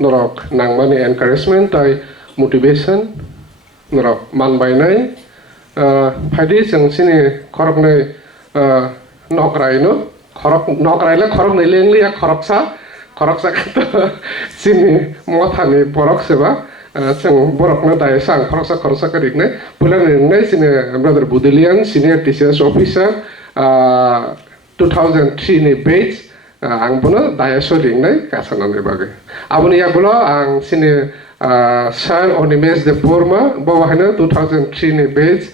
norok nangmani encouragement tai motivation norok manbainai phadi jeng sini khorok nei nokrai no khorok nokrai le khorok nei lengli ya khorok sa sini mothani borok seba jeng borok na dai sang khorok sa karik nei pulang nei sini brother Budilian senior TCS officer 2003 ni batch ang bono daya soling nai kasanan ni bagai. Aboni ya bono ang sini Sir Onimes de Burma bawa hana 2003 ni batch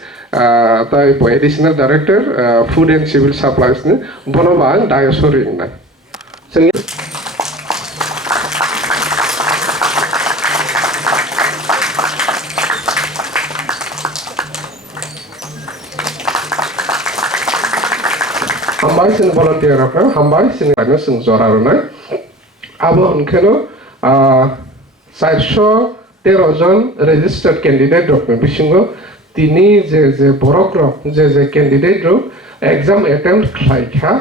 tai bo additional director food and civil supplies ni bono bang daya soling nai. Hambai sini volunteer apa? Hambai sini ada sing zora Rwnai. Abo unkeno 413 John registered candidate dokno bisingo tini je borok rok je candidate rok exam attempt khlaikha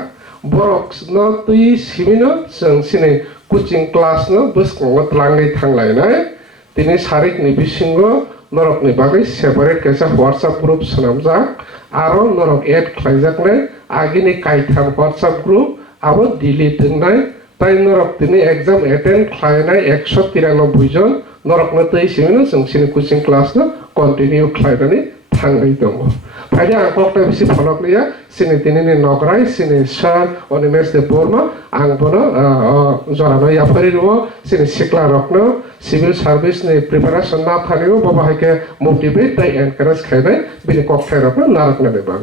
borok no tui simino sing sini coaching class no buskongo tlangai thanglainai tini sarik ni bisingo norok ni bagai separate kaisa WhatsApp group sanamjak aro norok add khlaijaknai agini kaitham WhatsApp group abo delete nai tai norok tini exam attend khlainai 193 jon norok na tei simino sing sini coaching class no continue khlainani thangai tongo phaida angkokta bisi pholok liya sini tini ni nokrai sini Sir Onimes de Burma ang bono jorano yapari ro sini sikla rokno civil service ni preparation na thanigo baba haike motivate tai encourage khainai bini kokthai rokno narak na deba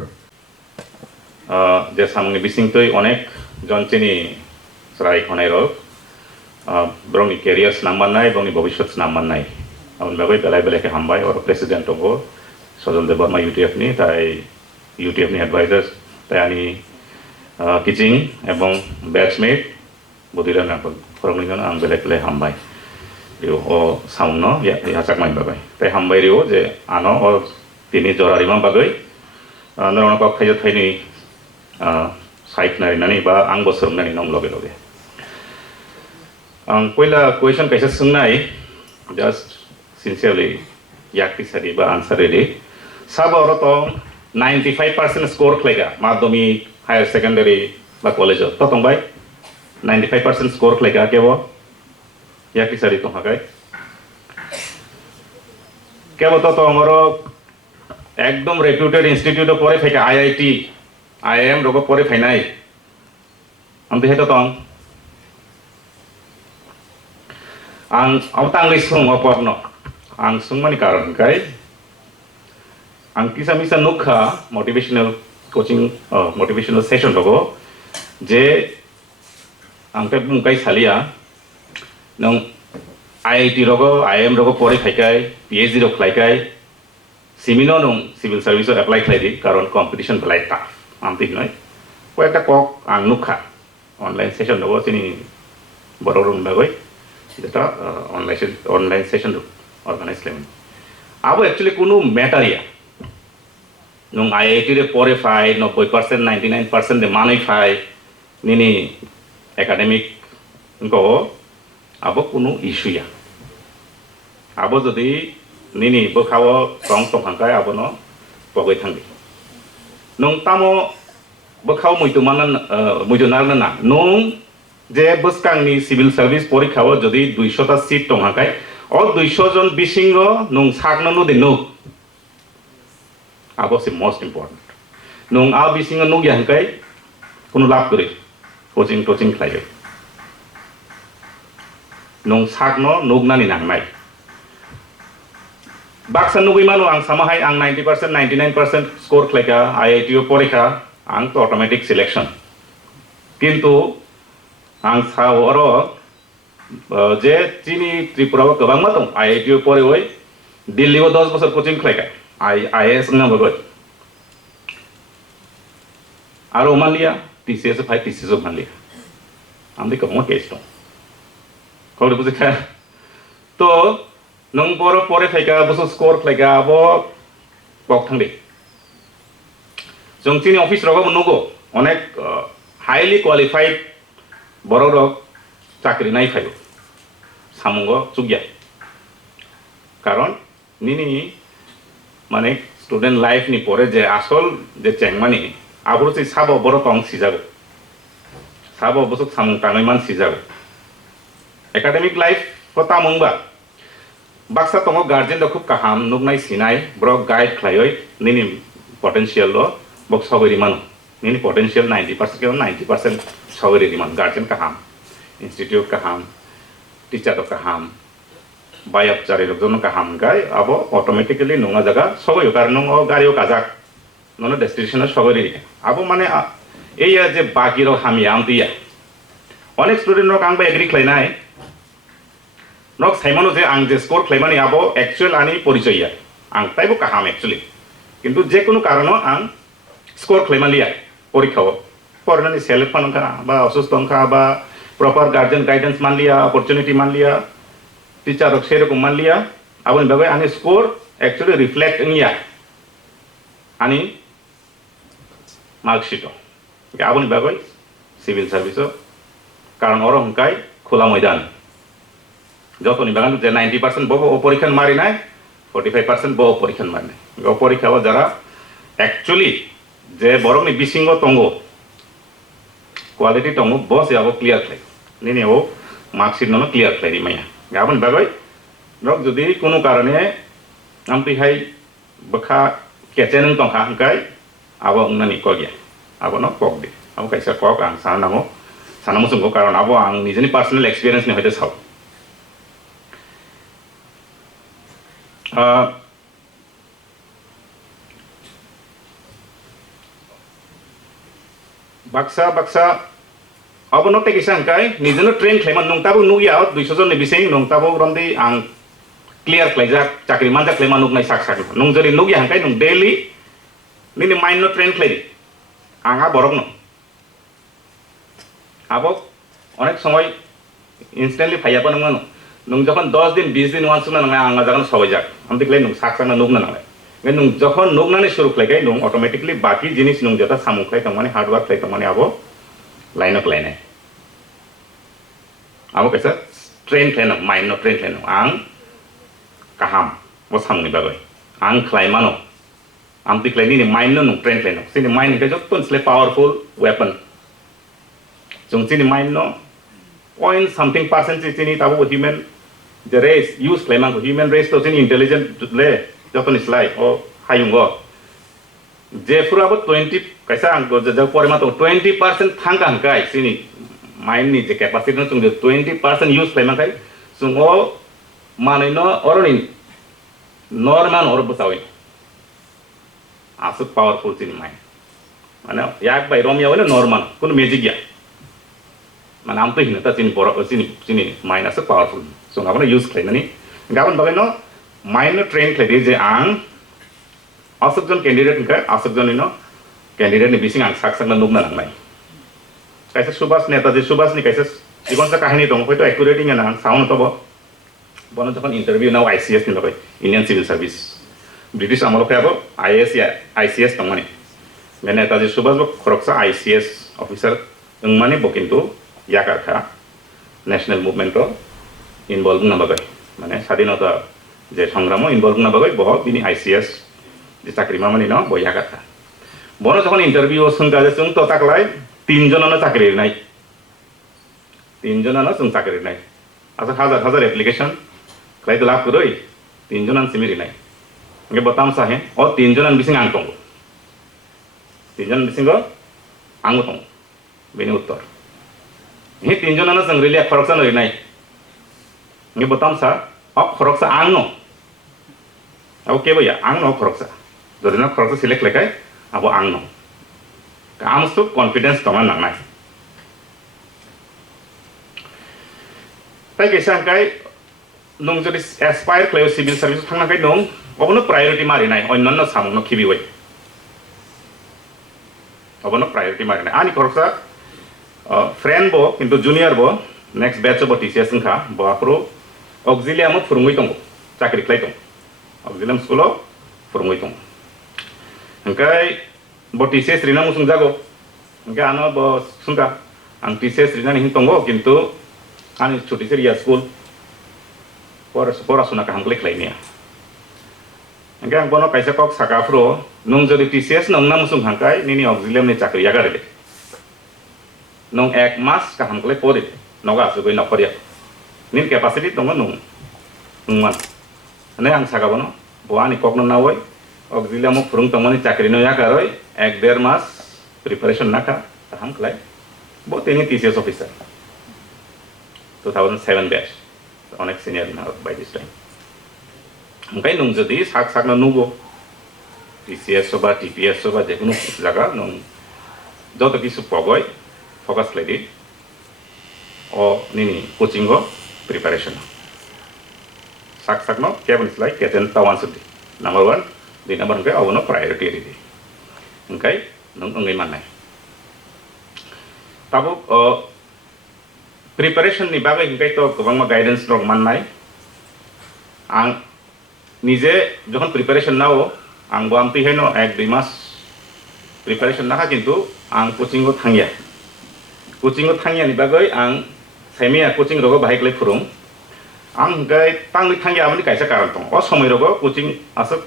যে সামনে বিসিংতই অনেক জনচিনি সরাই খনাই rock ব্রংনি carriers number নাই এবং ভবিষ্যৎ number নাই আমন বাগৈ বেলাই বেলাকে হামবাই আর প্রেসিডেন্ট হব সজল দেব বর্মা UTF নি তাই UTF নি অ্যাডভাইজার্স তাই আনি কিচিং এবং ব্যাচমেট বদিরা না ফরমনি জন আং বেলাই বেলাই হামবাই রিও ও সাউন্ন ইয়া চাকমাই বাগৈ তাই হামবাই রিও যে আনো ও তিনি জরারিমা বাগৈ নরণ কক খাইজ থাইনি साइट नारिनानै बा आं बोसोरनानै नम लगे लगे आं पहिला क्वेश्चन कैसे सोंनाय जस्ट सिनसियरली याकि सारि बा आंसर रेडी सब और तो 95% स्कोर खलेगा माध्यमिक हायर सेकेंडरी बा कॉलेज तो तंबाय 95% स्कोर खलेगा केबो याकि सारि तो हागाय केबो तो हमरो एकदम रेप्यूटेड इंस्टीट्यूट परे फेका IIT IIM रोग परे फाइनाई हम तो तंग आं अब तांगै सुं अपरनो आं सुंमानि कारण काय आं किसा मिसा नुखा मोटिवेशनल कोचिंग मोटिवेशनल सेशन रोग जे आं पे बुंकाय सालिया नों IIT रोग IIM रोग परे फाइकाय PhD रोग खालायकाय सिमिनो नों सिविल सर्विस एप्लाई खालायदि कारण कम्पिटिशन बेलाय टा आमथिक नय कयेकटा कक आं नुखा अनलाइन सेशन दबो सिनि बररुम बागै जेटा अनलाइन सेशन अर्गानाइज खालामो आबो एक्चुअली कोनो मैटारिया नों IIT रे परे फाय 90% 99% दे मानै फाय निनि एकाडेमिक इनको आबो कोनो इशुया आबो जदि निनि बोखाव सं तंखांकाय आबो न पगै थांगि नों तामो बोखाव मुइदुनारना ना नों जे बसकांनि सिविल सर्विस परीक्षाव जदि 200टा सीट तंहाकाय और 200 जन बिसिंग नों सागनो दे नो आबो से मोस्ट इम्पोर्टेंट नों आ बिसिंग नो ग्याहकाय कोनो लाभ करे कोचिंग टोचिंग खायो नों सागनो नोगनानि नांनाय बाक्सा नुगै मानो आं सामाहाय आं 90% 99% स्कोर खलायका IIT परीक्षा आं तो ऑटोमेटिक सिलेक्शन किंतु आं सावरो जे चिनी त्रिपुरा गोबां मा दं IIT परे होय दिल्ली 10 बोसोर कोचिं खलायका IAS नामबो आरो मानलिया TCS फाइ TCS मानलिया आं देखो मो केस दं कौन बुझिखा तो नों बरो परे फाइका बसो स्कोर खलायका अब बक थांदे जों चिनि अफिस रगो नुगो अनेक हाईली क्वालिफाइड बरो रग चाकरि नाय फायो সামুঙ্গ চুগিয়া কারণ নিনি মানে স্টুডেন্ট লাইফ নি পরে যে আসল যে চেংমানি আবরো সেই সাব বড় কং সিজাগো সাব বসক সামুং টাঙাই মান সিজাগো একাডেমিক লাইফ কথা মংবা বাক্সা তঙ্গ গার্জেন খুব কাহাম নুকনাই সিনাই ব্রক গাইড খাইয় নিনি পটেনশিয়াল লো বক সবেরি মান নিনি পটেনশিয়াল 90% কেউ 90% সবেরি মান গার্জেন কাহাম ইনস্টিটিউট কাহাম টিচার কাহাম bayap cari rukun kaham gai abo automatically nunga jaga sogoy karon nung gario kajak nono destination sogori abo mane ei je bagiro hami amtia অনেক student rock আংবা agri খাইনাই knock সাইমানো যে আং যে score খাইমানি আবো actual আনি পরিচয়য়া আং তাইবো কাহাম actually কিন্তু যে কোনো কারণে আং স্কোর খাইমালিয়া পরীক্ষাও পড়নানি সেলফ ফানকা বা অসুস্থ অংকা বা প্রপার গার্জেন গাইডেন্স মানলিয়া অপরচুনিটি মানলিয়া টিচার রক সেরকম মানলিয়া আবন ভাবে আনি স্কোর অ্যাকচুয়ালি রিফ্লেক্ট ইয়া আনি মার্কশিট আবন ভাবে সিভিল সার্ভিসও কারণ ওর হংকাই খোলা ময়দান যতনি বাগান যে 90% বব পরীক্ষা মারি নাই 45% বব পরীক্ষা মারি নাই পরীক্ষা যারা অ্যাকচুয়ালি যে বরংনি বিসিঙ্গ তঙ্গ কোয়ালিটি তঙ্গ বস যাবো ক্লিয়ার খাই নিনি ও মার্কশিট নন ক্লিয়ার খাই মাইয়া গাবন বাবাই রক যদি কোনো কারণে আমপিহাই বখা কেচেন তংখা হংকাই আবো নানি কগিয়া আবো ন কক দে আবো কাইসা কক আং সানামো সানামো সঙ্গ কারণ আবো আং নিজেনি পার্সোনাল এক্সপিরিয়েন্স নি হইতে Sao baksa baksa abo no te kisang kai nijono train khaiman nong tabo nugia 200 jon ni bising nong tabo romdi ang clear klaijak chakri manja khaiman nuk nai sak sak nong jori nugia hangkai nong daily nini mind no train khlai anga borok no abo অনেক সময় instantly ফাইয়া পানো না নং যখন 10 দিন 20 দিন once না না আঙ্গা যখন সবাই যাক আমি দেখলে নং সাকসাং না নুক না না নং যখন নুক নানি শুরু খাইগাই নং অটোমেটিক্যালি বাকি জিনিস নং যেটা সামু খাই তো মানে হার্ড ওয়ার্ক খাই তো মানে আবো লাইন অফ লাইন আবো কাইসা ট্রেন খাইনো মাইন্ড নো ট্রেন খাইনো আং কাহাম ও সামনি বাগৈ আং খাইমানো আমতি খাইনি নি মাইন্ড নো ট্রেন খাইনো সিনি মাইন্ড কে যতন স্লে পাওয়ারফুল ওয়েপন जों चिनि mind no point something percent चिनि ताबो ह्यूमन जे रेस यूज क्लेमांग ह्यूमन रेस तो चिनि इंटेलिजेंट ले जतनि स्लाइ ओ हायुंगो जे फुराबो 20 कैसा आं जो परेमा तो 20% थांगा हंकाय चिनि माइंड नि जे कैपेसिटी नो जों 20% यूज क्लेमांग खाय जों ओ मानैनो अरनि नॉर्मल और बसावै आसु पावरफुल चिनि माइंड माने याक बाय रोमिया वने नॉर्मल कुन मैजिक या মানে আমতো হিনতা চিনি বড় চিনি চিনি মাইন্ড আছে পাওয়ারফুল সো গাবন ইউজ খাইনানি গাবন বাগাইনো মাইন্ড ট্রেন খাইদি যে আং আসকজন ক্যান্ডিডেট কা আসকজন ইনো ক্যান্ডিডেট নি বিসিং আং সাকসাংনা নুবনা নাংনাই কাইসা সুভাষ নেতাজি সুভাষ নি কাইসা জীবনটা কাহিনী দং হয়তো অ্যাকুরেটিং না সাউন্ড তব বন যখন ইন্টারভিউ নাও আইসিএস নি লগাই ইন্ডিয়ান সিভিল সার্ভিস ব্রিটিশ আমলকে আবো আইএস ইয়া আইসিএস তংমানি নেতাজি সুভাষ বক খরকসা আইসিএস অফিসার মানে বকিন্তু याकाखा नेशनल मुभमेंट इनवल्व ना बागै माने स्वाधीनता जे संग्राम इनवल्व ना बागै बह बिनि आईसीएस जे चाकरी मामानि न बयाकाखा बनो जखन इंटरव्यू सुनगा जे जों तो ताकलाय 3 जनानो चाकरी नाय 3 जनानो जों चाकरी नाय आसा हजार हजार एप्लीकेशन क्लाइ लाभ करै 3 जनान सिमिरि नाय नगे बताम साहे ओ 3 जनान बिसिं आं तंगो 3 जन बिसिंगो आंगो तंगो बेनि उत्तर हे 3 जनानो जों रिलिया खरकसा नय नाय नगे बताम सा अ खरकसा आं नो अब के बया आं नो खरकसा जदिना खरकसा सिलेक्ट लेखाय अब आं नो काम सु कॉन्फिडेंस तमा नांनाय ताइ केसा काय नों जदि एस्पायर क्लायो सिविल सर्विस थांना काय नों अबनो प्रायोरिटी मारि नाय अन्यन्न सामु न खिबि वय अबनो प्रायोरिटी मारि नाय आनि खरकसा फ्रेंड बो किंतु जूनियर बो नेक्स्ट बैच बो टीसीएस खा बाप्रो ऑक्सिलियम फुरुंगै दं चाकरि क्लाय दं ऑक्सिलियम स्कूल फुरुंगै दं ओंखाय बो टीसीएस रिना मुसुं जागो ओंखाय आनो बो सुंगा आं टीसीएस रिना नि दंगो किंतु आनि छुटि सेरिया school porasuna kaham klik lainnya. Engkau bono kaisa kok sakafro nung jadi TCS nung namusung hangkai nini auxilium ni cakri ya gare. Nung ek mas kaham klik pori noga sugoi nokoriya. Nin capacity tongo nung nungman. Ane ang sakabono boani kok nung nawoi auxilium mo purung tongo ni cakri no ya garoi ek der mas preparation naka kaham klik. Bo tini TCS officer. 2007 batch. Onek senior now by this time. Mungkin nung jadi sak na nunggu TCS soba TPS soba je kuno jaga nung joto kisu pogoy focus lagi o nini coaching go preparation sak no kevin like keten tawan sudi number 1 di number ke awono priority di mungkin nung ngai manai tabu preparation ni bagai mungkin to kebang guidance rong manai ang নিজে যখন preparation নাও আং বামতি হেনো 1-2 মাস preparation নাকা কিন্তু আং coaching গো থাঙ্গিয়া নি বাগৈ আং সাইমিয়া কোচিং রগো বাহাইকলে ফুরুং আং গাই তাংলি থাঙ্গিয়া আমনি কাইসা কারণ দं অ সময় রগো কোচিং আসক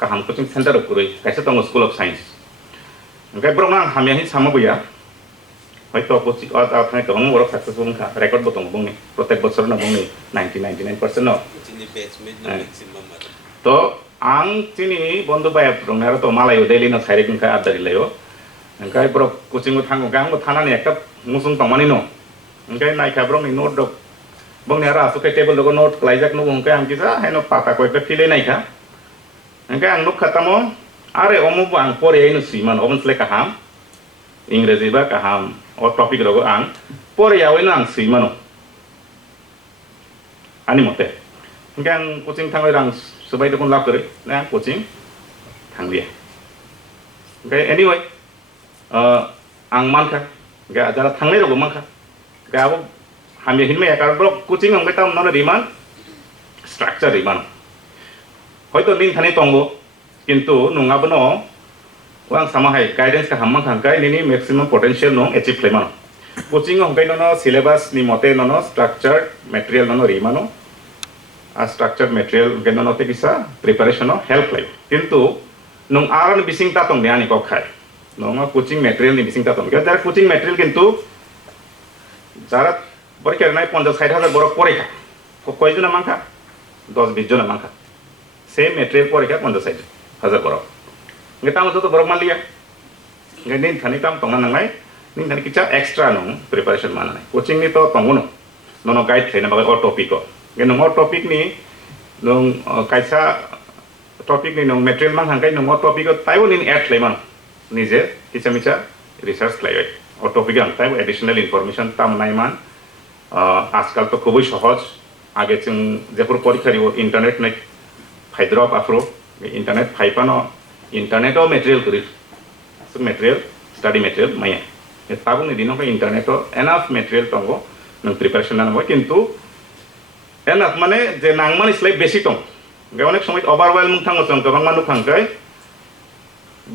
কাহাম কোচিং সেন্টার অকুরই কাইসা দं স্কুল অফ সায়েন্স গাই ব্রং আং হামিয়া হি সামবুয়া হয়তো কোচিং থাঙ্গি গং ওরক সাকসেসফুল খা রেকর্ড বতং বুংনি প্রত্যেক বছর না বুংনি 99% ন তো আং চিনি বন্ধু বাই রংনার তো মালায়ো ডেইলি না সাইরে কিনকা আদারি লায়ো এনকাই ব্র কোচিং থাঙ্গো গাং থানানি একটা মুসুং তমানি ন এনকাই নাইখা ব্রং নি নোট দক বংনি আর আসুকে টেবল দক নোট ক্লাইজাক নো বংকাই আং কিসা হেনো পাতা কয়টা ফিলে নাইখা এনকাই আং নুক খাতামো আরে অমুব আং পরে আইনো সিমান অবনসলে কাহাম ইংরেজি বা কাহাম ও টপিক রগো আং পরে আওইনো আং সিমানো আনি মতে এনকাই আং coaching থাঙ্গই Rang sebaik itu pun lap kiri, nah coaching thang dia. Okay, anyway, ang manka, gak ada thang lagi loh manka, gak apa, hamil hinme ya karena blok coaching ang kita mana riman, structure riman. Hoy to nin thani tonggo, kintu nunga bono, wang sama hai guidance ka hamang hangkai nini maximum potential nong achieve leman. Coaching ang kai nono syllabus ni mote nono structure material nono rimano. Structured material geno note bisa preparation no help lai kintu nung aran bising ta tong diani ko khai nung coaching material ni bising ta tong ga jar coaching material kintu jara পরীক্ষা নাই 50-60,000 বড় পরীক্ষা কয়জন মাংখা 10-20 জন মাংখা same material পরীক্ষা 50-60,000 বড় ngetamu to বড় Malia ngedin thani tam tong nangai nin thani kicha extra nung preparation mana nai coaching ni to tonguno nono guide thena bagai o topic ko nung topik ni nung kaisa topik ni nung material mang hangkai nung topik tayo nin add leman nije kicha micha research lai o topik ang tayo additional information tam naiman আজকাল তো খুবই সহজ আগে চিং যেপুর পরীক্ষা দিব internet নাই ফাইদ্রপ Afro internet ফাইপানো ইন্টারনেটও material করি material study material মাইয়া তাবো নিদিনক ইন্টারনেটও এনাফ মেটেরিয়াল তঙ্গ নং প্রিপারেশন নাম কিন্তু এনাফ মানে যে নাংমান ইসলাই বেশি টং অনেক সময় ওভারওয়েলমিং থাঙ্গো চং গোबां মানু খাংকাই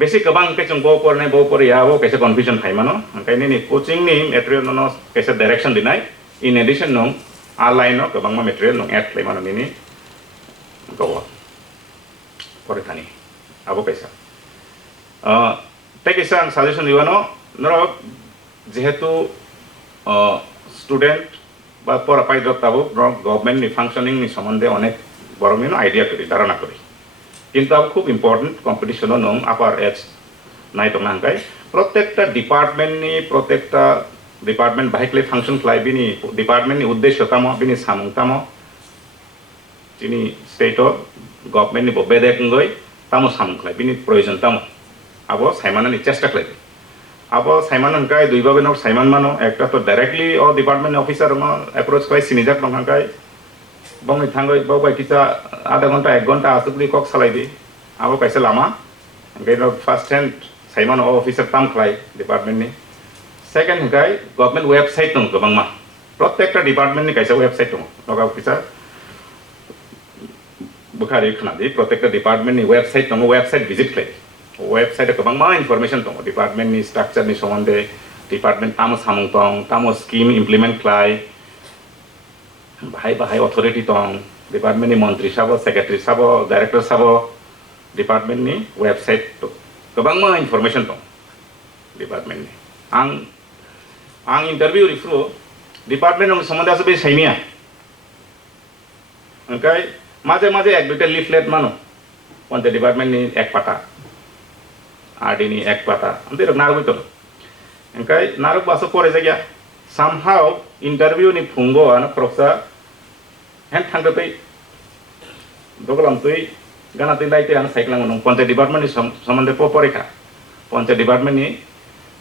বেশি गोबां के जों बो पर यावो कैसे कन्फ्यूजन फाइमानो ओंखायनो नि कोचिं नि मेटेरियल नो कैसे direction दिनाय in addition nong alai no गोबां मा मेटेरियल नong add खालामनो नि गो परे थानि आबो कैसा तेकिसा आं सजेशन दिबानो नरो जेहेतु स्टूडेंट बा परापाय दत्ताबो गवर्नमेंट नि फांक्शनिंग नि सम्बन्धे अनेक बरमिनो आइडिया करि धारणा करि কিন্তু अब खूब इम्पोर्टेंट कम्पिटिशन नং आपार एज नाइट नांगाय प्रत्येकटा डिपार्टमेंट नि प्रत्येकटा डिपार्टमेंट बाइकले फांक्शन खालाय बिनि डिपार्टमेंट नि उद्देश्य तामो बिनि सामुं तामो जिनि स्टेट गवर्नमेंट नि बबेदे कंगय तामो सामुं खालाय बिनि प्रयोजन तामो आबो साइमाननि चेष्टा खालाय आबो साइमान हंगाय दुइबाबे न साइमान मानो एकटा तो डायरेक्टली ओ डिपार्टमेंट ऑफिसर म अप्रोच खालाय सिनिजाक नंगाय बंग थांगय बावबाय किता आधा घंटा 1 घंटा आसुकली कक सालाय दी आबो कैसे लामा गैनो फर्स्ट हैंड साइमान ऑफिसर ताम खालाय डिपार्टमेंट नि सेकंड हंगाय गवर्नमेंट वेबसाइट दं गोबां मा प्रत्येकटा डिपार्टमेंट नि कैसे वेबसाइट दं लगा किसा बुखारि खनादि प्रत्येकटा डिपार्टमेंट नि वेबसाइट दं वेबसाइट विजिट खालाय वेबसाइट गोबां मा इनफरमेशन दं डिपार्टमेंट नि स्ट्रक्चर नि सोमोन्दै डिपार्टमेंट तामो सामुं दं तामो स्कीम इमप्लिमेंट खालाय बाहाय अथरिटी दं डिपार्टमेन्टनि मन्त्रि साबो सेक्रेटारि साबो डाइरेक्टर साबो डिपार्टमेन्टनि वेबसाइट गोबां इनफरमेशन दं डिपार्टमेन्टनि आं इन्टारभिउ रिफ्रु डिपार्टमेन्टनि सोमोन्दै बे सैमिया ओंखाय माजे माजे एक दुइटा लिफलेट मानो पंचायत डिपार्टमेन्टनि एक पाता आरडीनि एक पाता ओमफ्राय नारगुइतो ओंखाय नारग बासो परे जायगा somehow interview ni phungo ana proksa hen thangtai dogolam tui gana tin daite ana cycling on panchayat department ni samande po porekha panchayat department ni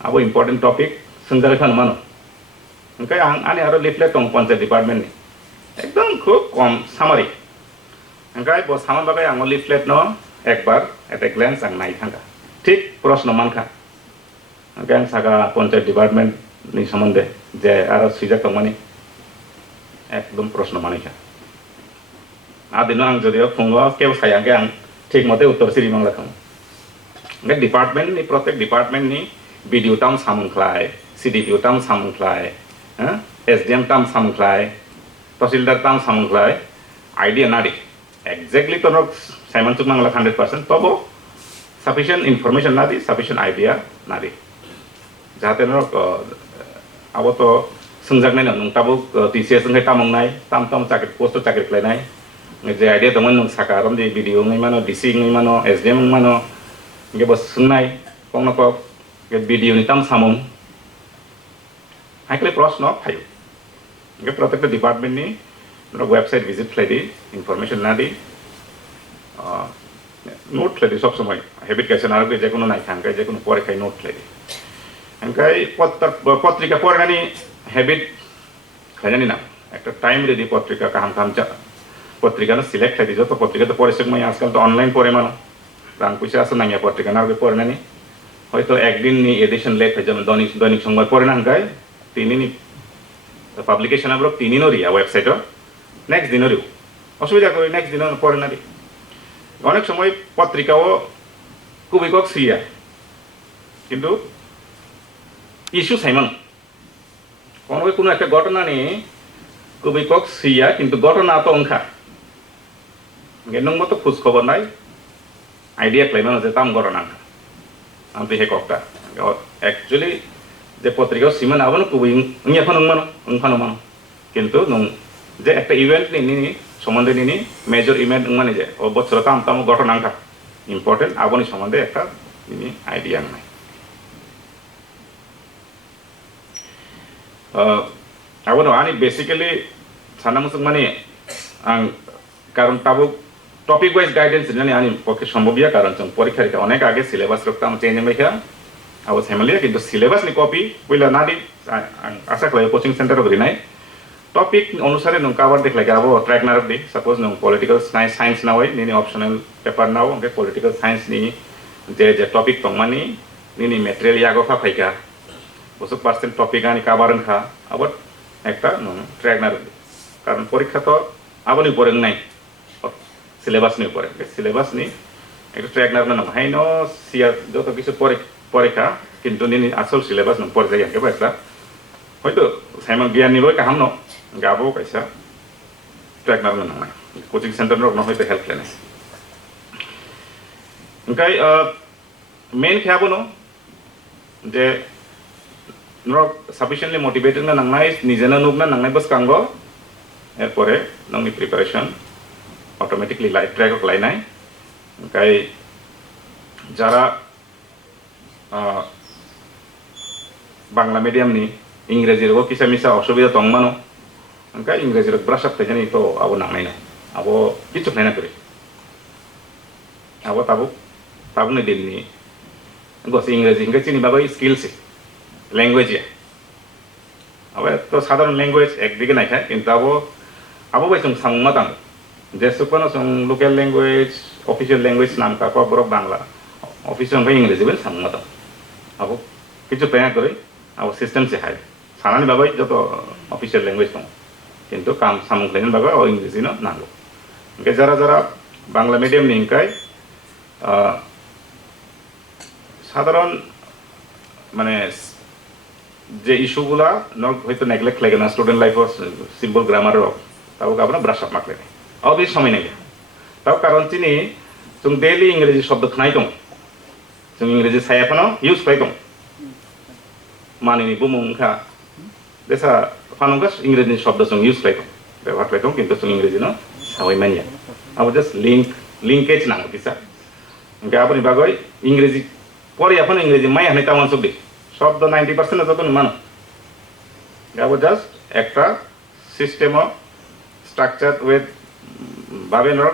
abo important topic sungjare khan mano engkai ang ani aro leaflet tong panchayat department ni ekdom khub kom summary engkai bo saman bagai ang leaflet no ekbar at a glance ang nai thanga thik proshno mankha engkai saga panchayat department ni samande যে আর সুইজা কমানি একদম প্রশ্ন মানিকা আদিনো আং যদিও ফুঙ্গো কেউ সায়াগে আং ঠিক মতে উত্তর সিরি বাংলা খাম ডিপার্টমেন্ট নি প্রত্যেক ডিপার্টমেন্ট নি বিডিও টাম সামুংখ্লায় সিডিপিও টাম সামুংখ্লায় এসডিএম টাম সামুংখ্লায় তহসিলদার টাম সামুংখ্লায় আইডিয়া নারি এক্স্যাক্টলি তো সাইমন চুক বাংলা 100% তবো সাফিসিয়েন্ট ইনফরমেশন নাদি সাফিসিয়েন্ট আইডিয়া নারি যাতে নরক abo to sungjak nai nung tabuk TCS ngai tamong nai tam chakri post chakri klai nai je idea to nung sakaram di video ngai mano DC ngai mano SDM ngai mano nge bos sungnai kongna ko ge video ni tam samong haikle proshno phayu nge protekta department ni no website visit klai information na di note klai sob somoy habit kaise na je kono nai thang je kono pore khai note klai engkai পত্রিকা পড়ানি habit খাইনি না একটা time ready পত্রিকা কাহাম কাম পত্রিকা না select খাই যত পত্রিকা তো পড়ে সময় আজকাল তো অনলাইন পড়ে মানো রাং পয়সা আছে না পত্রিকা না পড়ানি হয়তো একদিন নি এডিশন লেট হয়ে যাবে দৈনিক সংবাদ পড়ে না গাই তিনদিন পাবলিকেশন আবার তিনদিনও রিয়া ওয়েবসাইটও নেক্সট দিনও রিও অসুবিধা করে নেক্সট দিনও পড়ে না রি অনেক সময় পত্রিকাও খুবই কক সিয়া কিন্তু ইস্যু সাইমন কোনো একটা ঘটনা নিয়ে খুবই কক সিয়া কিন্তু ঘটনা তো অংখা নং মতো খোঁজ খবর নাই আইডিয়া ক্লাইমান যে তাম ঘটনা আমি হে ককটা অ্যাকচুয়ালি যে পত্রিকা সিমান আবনো খুবই এখন মানো মানো কিন্তু নং যে একটা ইভেন্ট নি সম্বন্ধে নি মেজর ইভেন্ট মানে যে ও বছর তাম ঘটনা আংখা ইম্পর্টেন্ট আবনি সম্বন্ধে একটা আইডিয়া নাই Abono ani basically sana musuk mani ang karon tabuk topic wise guidance jani ani pokke সম্ভবইয়া কারণ চং পরীক্ষা রেখা অনেক আগে সিলেবাস রকতাম চেঞ্জ মেখা আবো ফ্যামিলিয়া কিন্তু সিলেবাস নি কপি কইলা না দি আশা করি কোচিং সেন্টার গরি নাই টপিক অনুসারে নং কভার দেখলা আবো ট্র্যাক না দি সাপোজ নং পলিটিক্যাল সায়েন্স না হয় নি অপশনাল পেপার নাও ওকে পলিটিক্যাল সায়েন্স নি যে টপিক তংমানি নি ম্যাটেরিয়াল ইয়াগো ফাইকা বসুক পার্সেন্ট টপিক আনি কাবারন খা আবার একটা ট্র্যাক না কারণ পরীক্ষা তো আবনি পড়েন নাই সিলেবাস নিয়ে পড়ে সিলেবাস নি একটা ট্র্যাক না না হাই নো সিয়া যত কিছু পরীক্ষা কিন্তু নি আসল সিলেবাস নং পড়ে যাই একেবারে একটা হয়তো সাইমন জ্ঞান নিব কাহাম ন গাবো কাইসা ট্র্যাক না না কোচিং সেন্টার ন হয়তো হেল্প লেনে ওংকাই মেইন খেয়াবো ন যে নরক সাফিসিয়েন্টলি মোটিভেটেড না নাংনাই নিজেনা নুক না নাংনাই বস কাঙ্গো এরপরে নংনি প্রিপারেশন অটোমেটিকলি লাইফ ট্র্যাক লাইনাই ওংকাই যারা বাংলা মিডিয়াম নি ইংরেজির কিসা মিসা অসুবিধা তংমানো ওংকাই ইংরেজির ব্রাশ আপ জানি তো আবো নাংনাই না আবো কিছু খাইনা করে আবো তাবুনে দিননি গসি ইংরেজি ইংরেজি চিনি বাবা স্কিলস ল্যাঙ্গুয়েজ আবার তো সাধারণ ল্যাঙ্গুয়েজ একদিকে নাই খায় কিন্তু আবো বাই সং সাংমাতাং যে সুপানো সং লোকাল ল্যাঙ্গুয়েজ অফিসিয়াল ল্যাঙ্গুয়েজ নাম কাপা বরক বাংলা অফিসিয়াল ভাই ইংরেজি বেল সাংমাতাং আবো কিছু প্রেরণা করে আবো সিস্টেম সে হাই সানানি বাবাই যত অফিসিয়াল ল্যাঙ্গুয়েজ দं কিন্তু কাম সামুংলাইন বাবা ও ইংরেজি ন নাঙ্গো ওকে যারা বাংলা মিডিয়াম নি ইনকাই সাধারণ মানে যে ইস্যুগুলা হয়তো নেগলেক্ট লাগে না স্টুডেন্ট লাইফ সিম্পল গ্রামার তাও গাবনা ব্রাশ আপ মাকলে অবি সময় নেই তাও কারণ চিনি जों डेली इंग्रेजी शब्द खोनाय दं जों इंग्रेजी सायाफोनो इउज खालाय दं मानिनि बुमुंखा देसा फानुगास इंग्रेजी शब्द जों इउज खालाय दं व्यवहार खालाय दं किन्तु जों इंग्रेजी न सावै मानिया आबो जस्ट लिंकेज नांगौ बिसा ओंखाय आबोनि बागै इंग्रेजी परियाफोनो इंग्रेजी माय हानाय तावन सबदि शब्द 90% जतन मानो आबो जस्ट একটা system structure with Bhavano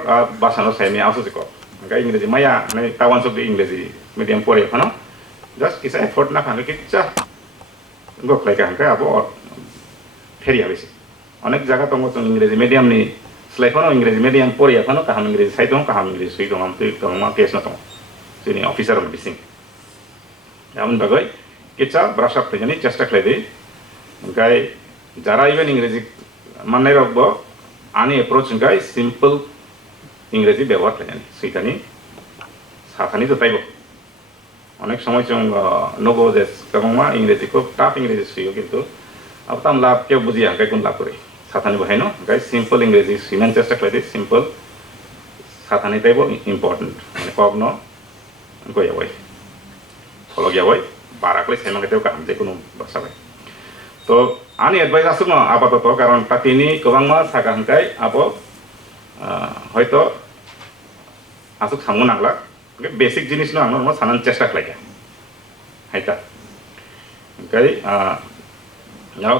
Bhavano semi asosico. Enggak Inggris Maya, nih tawan sok di Inggris medium pore, kan? Just kisah effort nak hangga kita, enggak kelihatan hangga apa or heri habis. Onek jaga tunggu tunggu Inggris medium nih, selain itu Inggris medium pore, kan? Kaham Inggris saya tunggu, kaham Inggris saya tunggu, tunggu mah case nggak tunggu. Sini officer orang bising. Namun bagai kita brush up dengan ini cesta kelihatan, enggak jara even Inggris mana rokbo Ani approach guys simple इंग्रेजी व्यवहार लेने सीखनी साथानी तो ताइबो अनेक समय जों नोबो जेस कबंगमा इंग्रेजी को tough इंग्रेजी सुयो किन्तु अब ताम लाभ के बुझिया काय कुन लाभ करे साथानी बहायनो गाइस सिंपल इंग्रेजी सिमेन चेष्टा खालायदि सिंपल साथानी ताइबो इम्पोर्टेन्ट माने कगनो गयावै फलो गयावै बाराखलै सायमांगतेव काम जेकुनु बासाबाय तो आनी एडभाइस आसुनो आपातत कारण तातिनि गोबांमा सागांखाय आबो হয়তো আসুক সামু নাগলা বেসিক জিনিস না আমরা সানান চেষ্টা খাইয়া হাইতা গাই নাও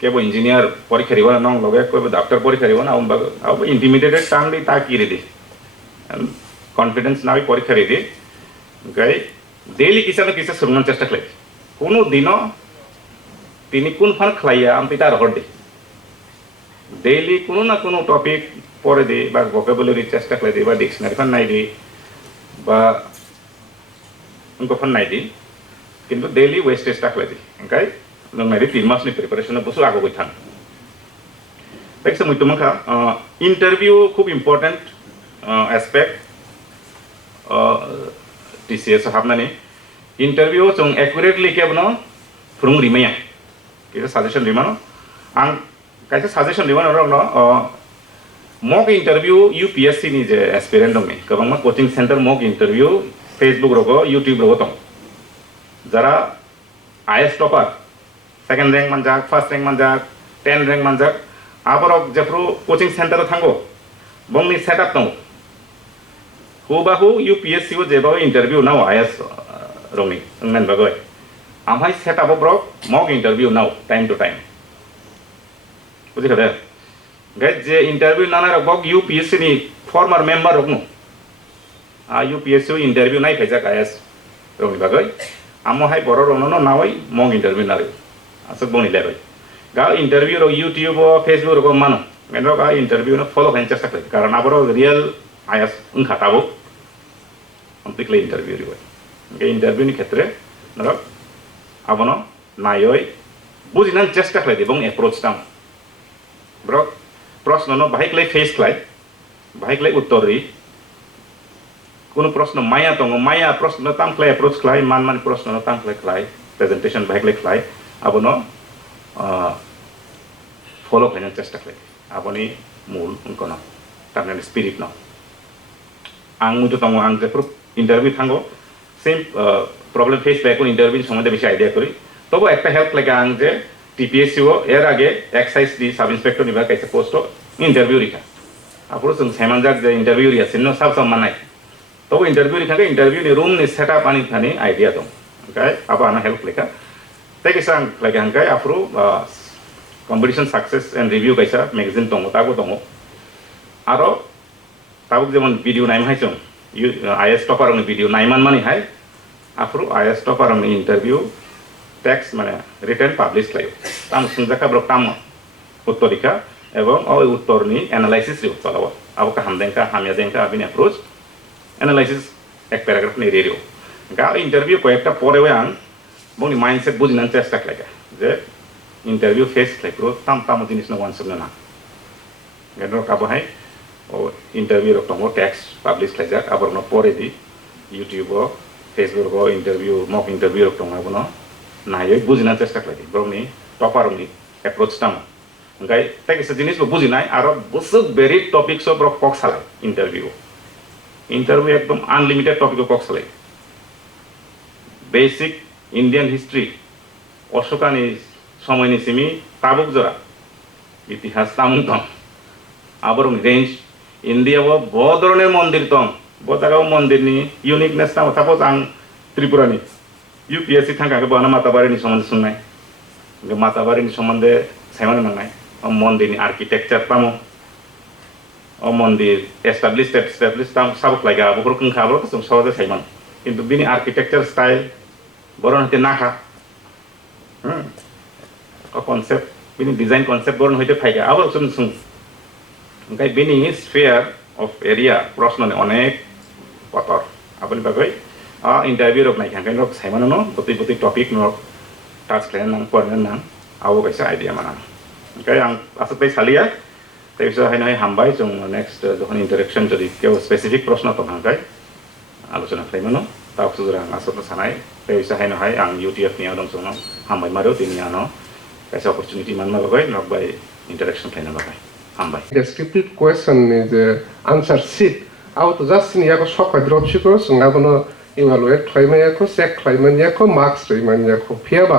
কেবো ইঞ্জিনিয়ার পরীক্ষা দিব না লগে কইবো ডাক্তার পরীক্ষা দিব না আও ইন্টিমিডিয়েটেড টাইমলি তা কি রেদি কনফিডেন্স নাও পরীক্ষা রেদি গাই ডেইলি কিসা না কিসা সুরমান চেষ্টা খাই কোনো দিনও তিনি কোন ফান খাইয়া আমি তার হরদি डेली कोनो ना कोनो टॉपिक पढ़े दे बा वोकेबुलरी चेष्टा कर दे बा डिक्शनरी फन नाइ दे बा उनको फन नाइ दे किंतु डेली वेस्ट चेष्टा कर दे ओंखाय जों मेरी 3 मासनि प्रिपारेशन बसु आगो गय थां बेक्स मुइ तुमखा इंटरव्यू खूब इम्पोर्टेंट एस्पेक्ट TCS हाबनानै इंटरव्यू जों एक्युरेटली केबनो फुरुं रिमाया किसा सजेशन रिमानो आं कैसे suggestion Diwan orang no mock interview UPSC ni je aspirant dong ni kabang ma coaching center mock interview Facebook rogo YouTube rogo tong jara IS topper second rank manjak first rank manjak 10 rank manjak aborok jefru coaching center thango bong ni setup tong hubahu UPSC go jeba interview now IS romi ngan bagoy amhai setup brok mock interview now time to time বুঝি কথা guys যে interview নানা রকম UPSC নি former member রকম UPSC interview নাই ফাইজা Guys রকম বাগৈ আমো হাই বড় রনন নাওই মং ইন্টারভিউ নারে আসক বনি লেবাই গা ইন্টারভিউ র ইউটিউব ফেসবুক রকম মানো মেনো গা ইন্টারভিউ ন ফলো ফাইন চেষ্টা করে কারণ আবর রিয়েল আয়াস উনখাতাবো কমপ্লিটলি ইন্টারভিউ রিবাই গে ইন্টারভিউ নি ক্ষেত্রে নরক আবনো নাইই বুঝিনান চেষ্টা করে এবং অ্যাপ্রোচ টাম Bro, प्रश्न न बाइक लाई फेस क्लाइ बाइक लाई उत्तर रि कुनो प्रश्न माया तंग माया प्रश्न ताम क्लाइ अप्रोच क्लाइ मान प्रश्न न ताम क्लाइ प्रेजेंटेशन बाइक लाई क्लाइ अब न फॉलो फाइनल चेष्टा क्लाइ अपनी मूल उनको न तामने स्पिरिट न आं मुजो तंग आं जे इंटरव्यू थांगो same problem face back interview सम्बन्धे बेसि आइडिया करी तबो एकटा हेल्प लागे आं जे TPS एर आगे एक्साइज दी सब इंस्पेक्टर निबा कैसे पोस्ट इंटरव्यू रिखा आपरो जों सायमानजाक जे इंटरव्यू रिया सिनो सब मानाय तो इंटरव्यू रिखा इंटरव्यू नि रूम नि सेटअप आनि थानि आइडिया दं ओंखाय आबा आना हेल्प लेखा ते कैसा लागे हांखाय आपरो कम्पिटिशन सक्सेस एंड रिव्यू कैसा मैगजीन दं ताबो दं आरो ताबो जेमन भिडियो नायम हाय जों IS टपार नि भिडियो नायमान मानि हाय आपरो IS टपार नि इंटरव्यू टेक्स्ट माने रिटर्न पब्लिश लायो ताम सुंजाका ब्रक ताम उत्तरिका एवं ओ उत्तरनि एनालाइसिस रि उत्तराव अब का हमदेंका हामिया देंका अबिन अप्रोच एनालाइसिस एक पैराग्राफ नि रेडियो गा इंटरव्यू को एकटा परेवे आं बंनि माइंडसेट बुजिनान चेष्टा खालायगा जे इंटरव्यू फेस खालायग्रो ताम ताम जिनिस न वानसबना ना गेनो का बहाय ओ इंटरव्यू रक तंगो टेक्स्ट पब्लिश खालायजा आबर न परे दि YouTube Facebook को इंटरव्यू मॉक इंटरव्यू रक तंगो बनो नायै बुजिना चेष्टा खालायदि ब्रमनि टपारनि अप्रोच ताम Engkai tek sejenis bo bujinai aro busuk beri topik so bro kok salai interview ekdom unlimited topik kok salai basic Indian history Ashokani somoyni simi tabuk jora itihas tamung tom aborong range India bo bodroner mondir tom bodagao mondir ni uniqueness tam suppose ang Tripura ni UPSC thangka ke bana matabari ni somonde sunnai ge matabari ni somonde saimana nangai mondir ni architecture tamo mondir established tam sabuk laga bukur kung khabro to sohode saiman kintu bini architecture style boron hate nakha concept bini design concept boron hoite phaiga abor sum sum engkai bini sphere of area proshno ne onek kotor aboni bagai interview rok nai khangkai rok saimano no boti topic no touch klen nang porna nang abo kaisa idea mana engkai ang asatai salia teisa hainai hambai jong next jokhon interaction jodi keu specific proshno to khangkai আলোচনা খাইমানো তাও সুজরা আসতো সানাই তেইসা হাইনো high আং UTF নিয়া দং সনো হামবাই মারো তিনি আনো কাইসা opportunity মানমা by নকবাই interaction খাইনা by হামবাই descriptive question is answer sheet out just ni yako sok drop shiko sunga bono evaluate khlaima yako check khlaima yako marks khlaima yako phiaba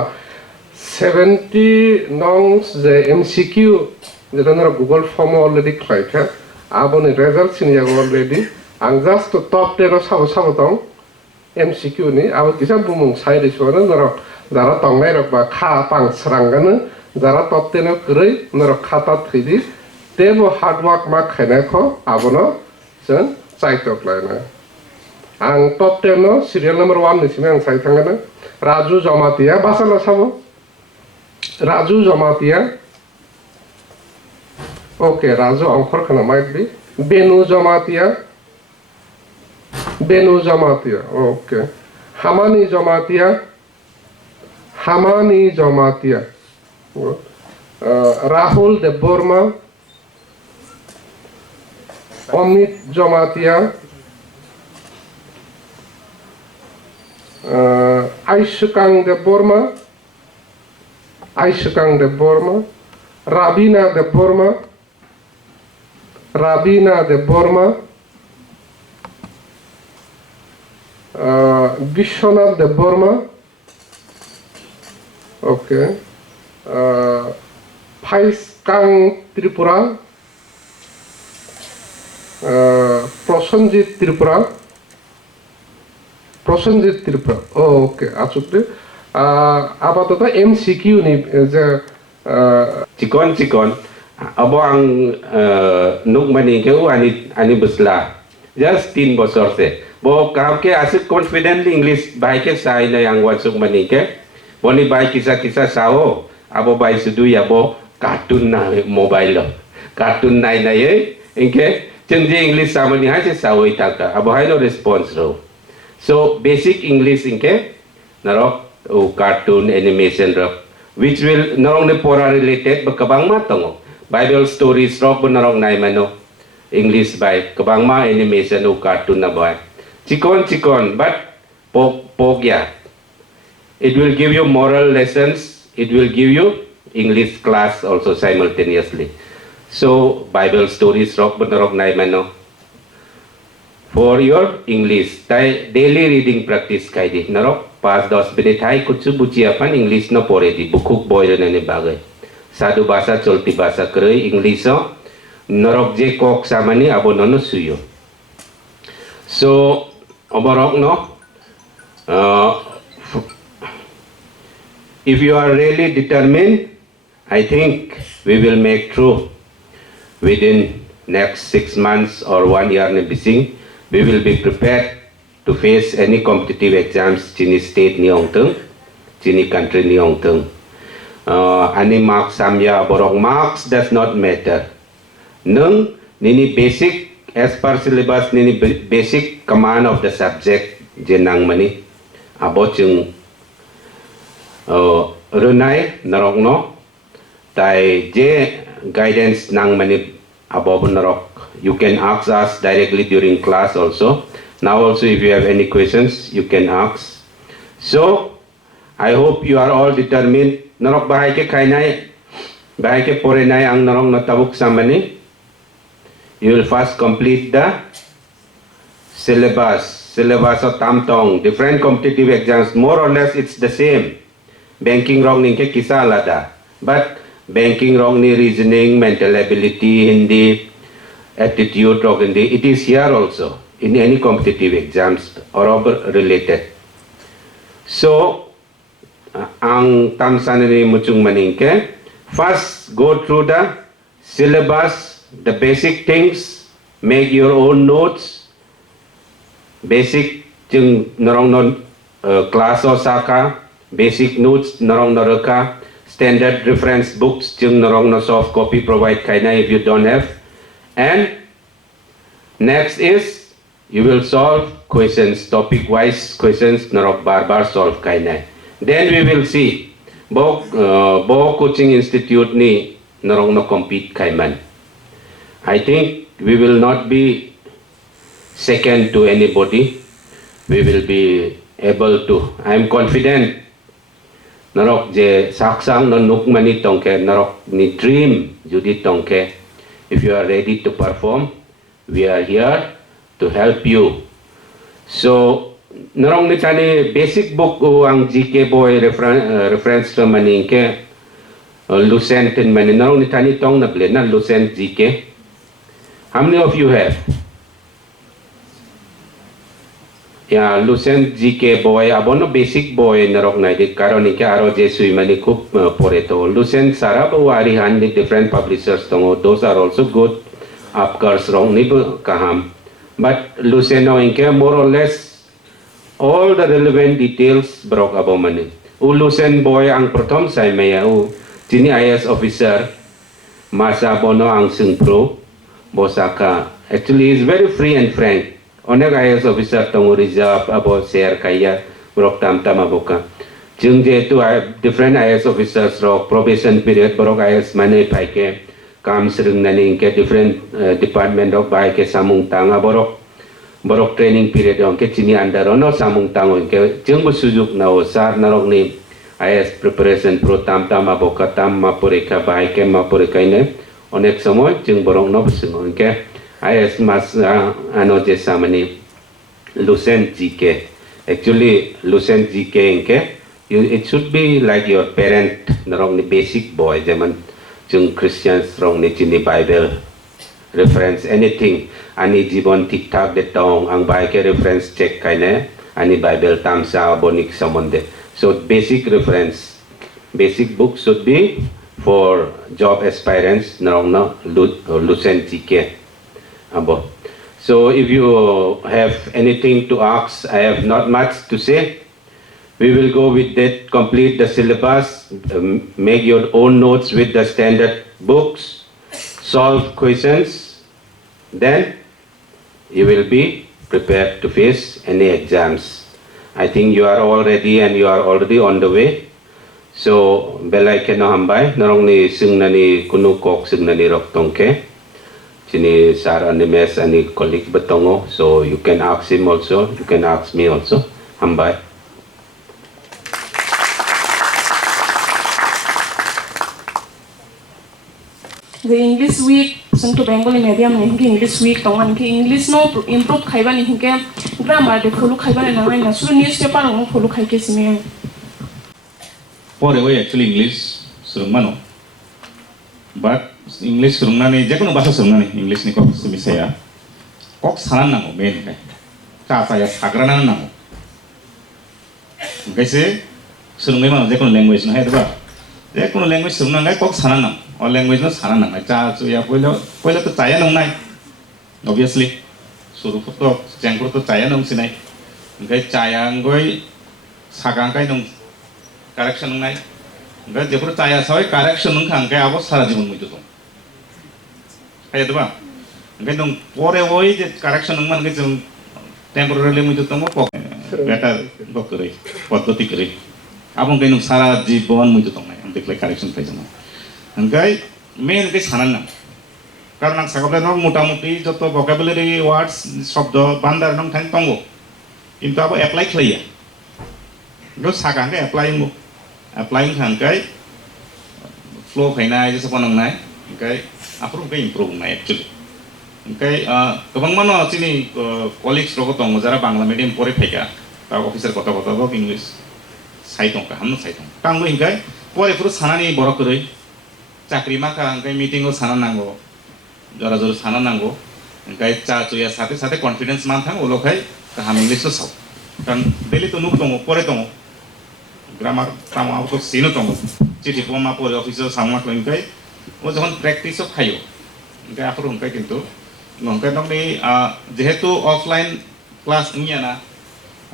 70 nongs the MCQ যেটা Google form already khlaika aboni results ni yako already ang just to top 10 sabo tong MCQ ni abo kisa bumung sai de suara naro dara tong nai rok ba kha pang srangana dara top 10 krei naro khata thidi tebo hard work ma khaina kho abono jon chai tok laina ang top 10 no serial number 1 ni sime ang sai thangana Raju Jamatia basala sabo Raju Jamatia okay Raju angkhor khana might be Benu Jamatia Benu Jamatia, okay. Hamani Jamatia. Rahul de Burma, Omid Jamatia, Aishukang de Burma, Rabina de Burma, Vishwanath de Burma, okay. Phaiskang Tripura, Prosenjit Tripura, oh, okay. Achukde, apato MCQ ni je Cikon, abo ang nukmani keu ani besla, just 3 bosor se. Bo kam ke asik confidently English bai ke sai na yang wasuk mani ke boni bai kisah sao abo bai sudu ya bo cartoon na mobile lo cartoon nai na ye inke chengje English samani ha se sao itaka abo hai no response ro so basic English inke naro cartoon animation ro which will narong ne pora related ba kabang ma tongo Bible stories ro bo narong nai mano English bai kabang ma animation o cartoon na bai Cikon, but pogya. It will give you moral lessons. It will give you English class also simultaneously. So Bible stories rock benarok nai mano. For your English, daily reading practice kaidi. Narok pas 10 minit hai kutsu buci apan English no pore di bukuk boy nane bagai. Sadu bahasa colti bahasa kerei English no narok je kok samani abonono suyo. So Rwkha, if you are really determined, I think we will make through within next 6 months or 1 year. We will be prepared to face any competitive exams chini state ni ongtung, chini country ni ongtung. Ani marks samya borok marks does not matter. Nung nini basic as per syllabus nini basic command of the subject jenang mani abochung Rwnai narokno tai je guidance nang mani abob narok you can ask us directly during class also now also if you have any questions you can ask so I hope you are all determined narok bahai ke khainai Bahai ke pore nai ang norong no tabuk samani. You will first complete the syllabus of tamtong. Different competitive exams, more or less it's the same. Banking wrong ning ke kisa alada. But banking wrong ni reasoning, mental ability, Hindi, attitude wrong Hindi. It is here also in any competitive exams or other related. So, ang tamsan ni muchung maningke, first go through the syllabus, the basic things, make your own notes, basic jeng norong non class osaka, basic notes norong no Rwkha, standard reference books jeng norong no soft copy provide kaina if you don't have, and next is you will solve questions, topic wise questions norong bar solve kaina. Then we will see bo coaching institute ni norong no compete kaiman. I think we will not be second to anybody. We will be able to. I am confident. Narok je saksang no nukmani tongke narok ni dream judi tongke. If you are ready to perform, we are here to help you. So narong ni tani basic book ang GK boy reference to maningke Lucent in mani narong ni tani tong na blena Lucent GK. How many of you have? Yeah, Lucent GK boy, abono basic boy narok na dit karon ni aro jesui mani kup poreto. Lucent sarap warihan ni different publishers tongo. Those are also good. Upcars wrong ni kaham. But Lucent no inke more or less all the relevant details brok abo mani. Lucent boy ang protom say maya sini IS officer masa bono ang sungpro. Bosaka actually is very free and frank. Onek IS officer tongu reserve abo share kaya brok tam aboka. Jung je tu different IS officers ro probation period brok IS mane paike kam sering nani ke different department of baike samung tanga borok training period on ke chini under ono samung tango ke jung sujuk na sar narok ni IS preparation pro tam aboka tam mapureka baike mapureka ine. Onek semua jeng borong no besengon ke IS mas ano je samani Lucent GK. Actually Lucent GK ke it should be like your parent narong ni basic boy zaman jeng Christians rong ni chini Bible reference anything ani jibon tiktak de tong ang baike reference check kaine ani Bible tamsa bonik samonde. So basic reference, basic book should be for job aspirants narong na Lucent GK abo. So if you have anything to ask, I have not much to say. We will go with that, complete the syllabus, make your own notes with the standard books, solve questions, then you will be prepared to face any exams. I think you are all ready and you are already on the way. So belai ke no hambay narong ni sing na ni kunukok sing na ni roktongke sini sar animes ani colleague betongo, so you can ask him also, you can ask me also hambay. The English week sung to Bengali medium ni hingi English week tongan ki English no improve khaiba ni hingi grammar de follow khaiba ni nangai na suru newspaper no follow khai ke sime. Pore way actually English surungmano, but English surungnani jekono bahasa surungnani English ni kok sumisaya kok sanan nango main kai ka saya sagranan nango kaise surungai mano jekono language na hai ba jekono language surungai kok sanan nang or language no sanan nang cha chu ya poilo to chaya nong nai obviously suru to jangkur to chaya nong sinai ngai chaya ngoi sagang kai nong correction nong nai ngai jekoro chaya sawai correction nong khang kai abo sara jibon muitu to kaya tu ba ngai nong pore oi je correction nong man ngai jong temporarily muitu to mo pok beta doktori paddhati kare abo ngai nong sara jibon muitu to ngai dekle correction pai jana ngai main ngai sanan na karon ang sakabla no motamuti joto vocabulary words shobdo bandar nong thang tongo kintu abo apply khlaiya lo sagang ngai applying khang kai flow faiनाय जेसेबां नांनाय ओमफ्राय आफोर ओमफ्राय improve नाय actually ओमफ्राय गोबां मानो जोंनि colleagues रखौ दङ जारा बांला medium परे फैगा दा officer कथा कथा इंग्लिश साइड दं हामनो साइड दं टांबो ओमफ्राय परेफोर सानानि बर' करै चाकरि माखा ओमफ्राय मिटिंआव साना नांगौ जरा जरा साना नांगौ ओमफ्राय चा चुया साथे साथे कन्फिडेंस मान थां उलखाय गाहाम इंग्लिश साव कारण डेली तो नुक दङ परे दङ ग्रामार टामाव तो सिनो दङ चिठि पमा परे अफिसाव सामा ओमफ्राय ओ जखन प्रेक्टिसआव फायो ओमफ्राय आफोर ओमफ्राय किन्तु ओमफ्राय नंनि जेहेतु अफलाइन क्लास नियाना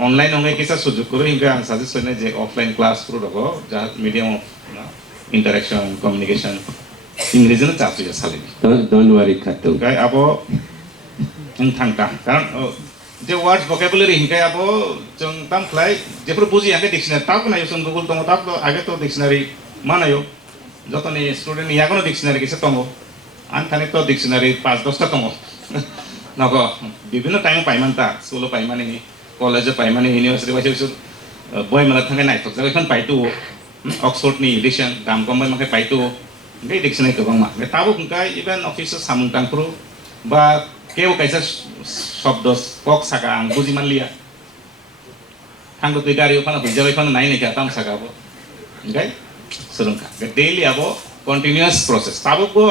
ऑनलाइन होंगे कैसा सुजुग करो इनका आं सजेस्ट करने जे ऑफलाइन क्लास करो रखो जहाँ medium of interaction communication English में चाहते हैं साले don't worry खातो काय अब इन थंगता कारण जे वर्ड्स वोकैबुलरी इनका अब जों तम फ्लाई जे पर बुझी आगे डिक्शनरी ताप ना यूज़ गूगल तो ताप तो आगे तो डिक्शनरी माना यो जो तो नहीं स्टूडेंट यहाँ को डिक्शनरी कैसे तंगो आन थाने तो डिक्शनरी 5-10 तंगो नगो विभिन्न टाइम पाइमानता स्कूल पाइमानी कॉलेज पाइमानी यूनिवर्सिटी वाइज बय मला थांगे नाइट तो जगह पाइतु ऑक्सफोर्ड नि एडिशन दाम कम बय माके पाइतु बे डिक्शनरी गोबां मा बे ताबो खुंका इभेन अफिस सामुं तांफ्रु बा केव कैसा शब्द कक साका आं बुझि मानलिया थांगो तुइ गारियाव फाना बुझाबाय फाना नाय नाय ताम साकाबो ओमफ्राय सोलोंखा बे डेली आबो कन्टिन्युअस प्रोसेस ताबो को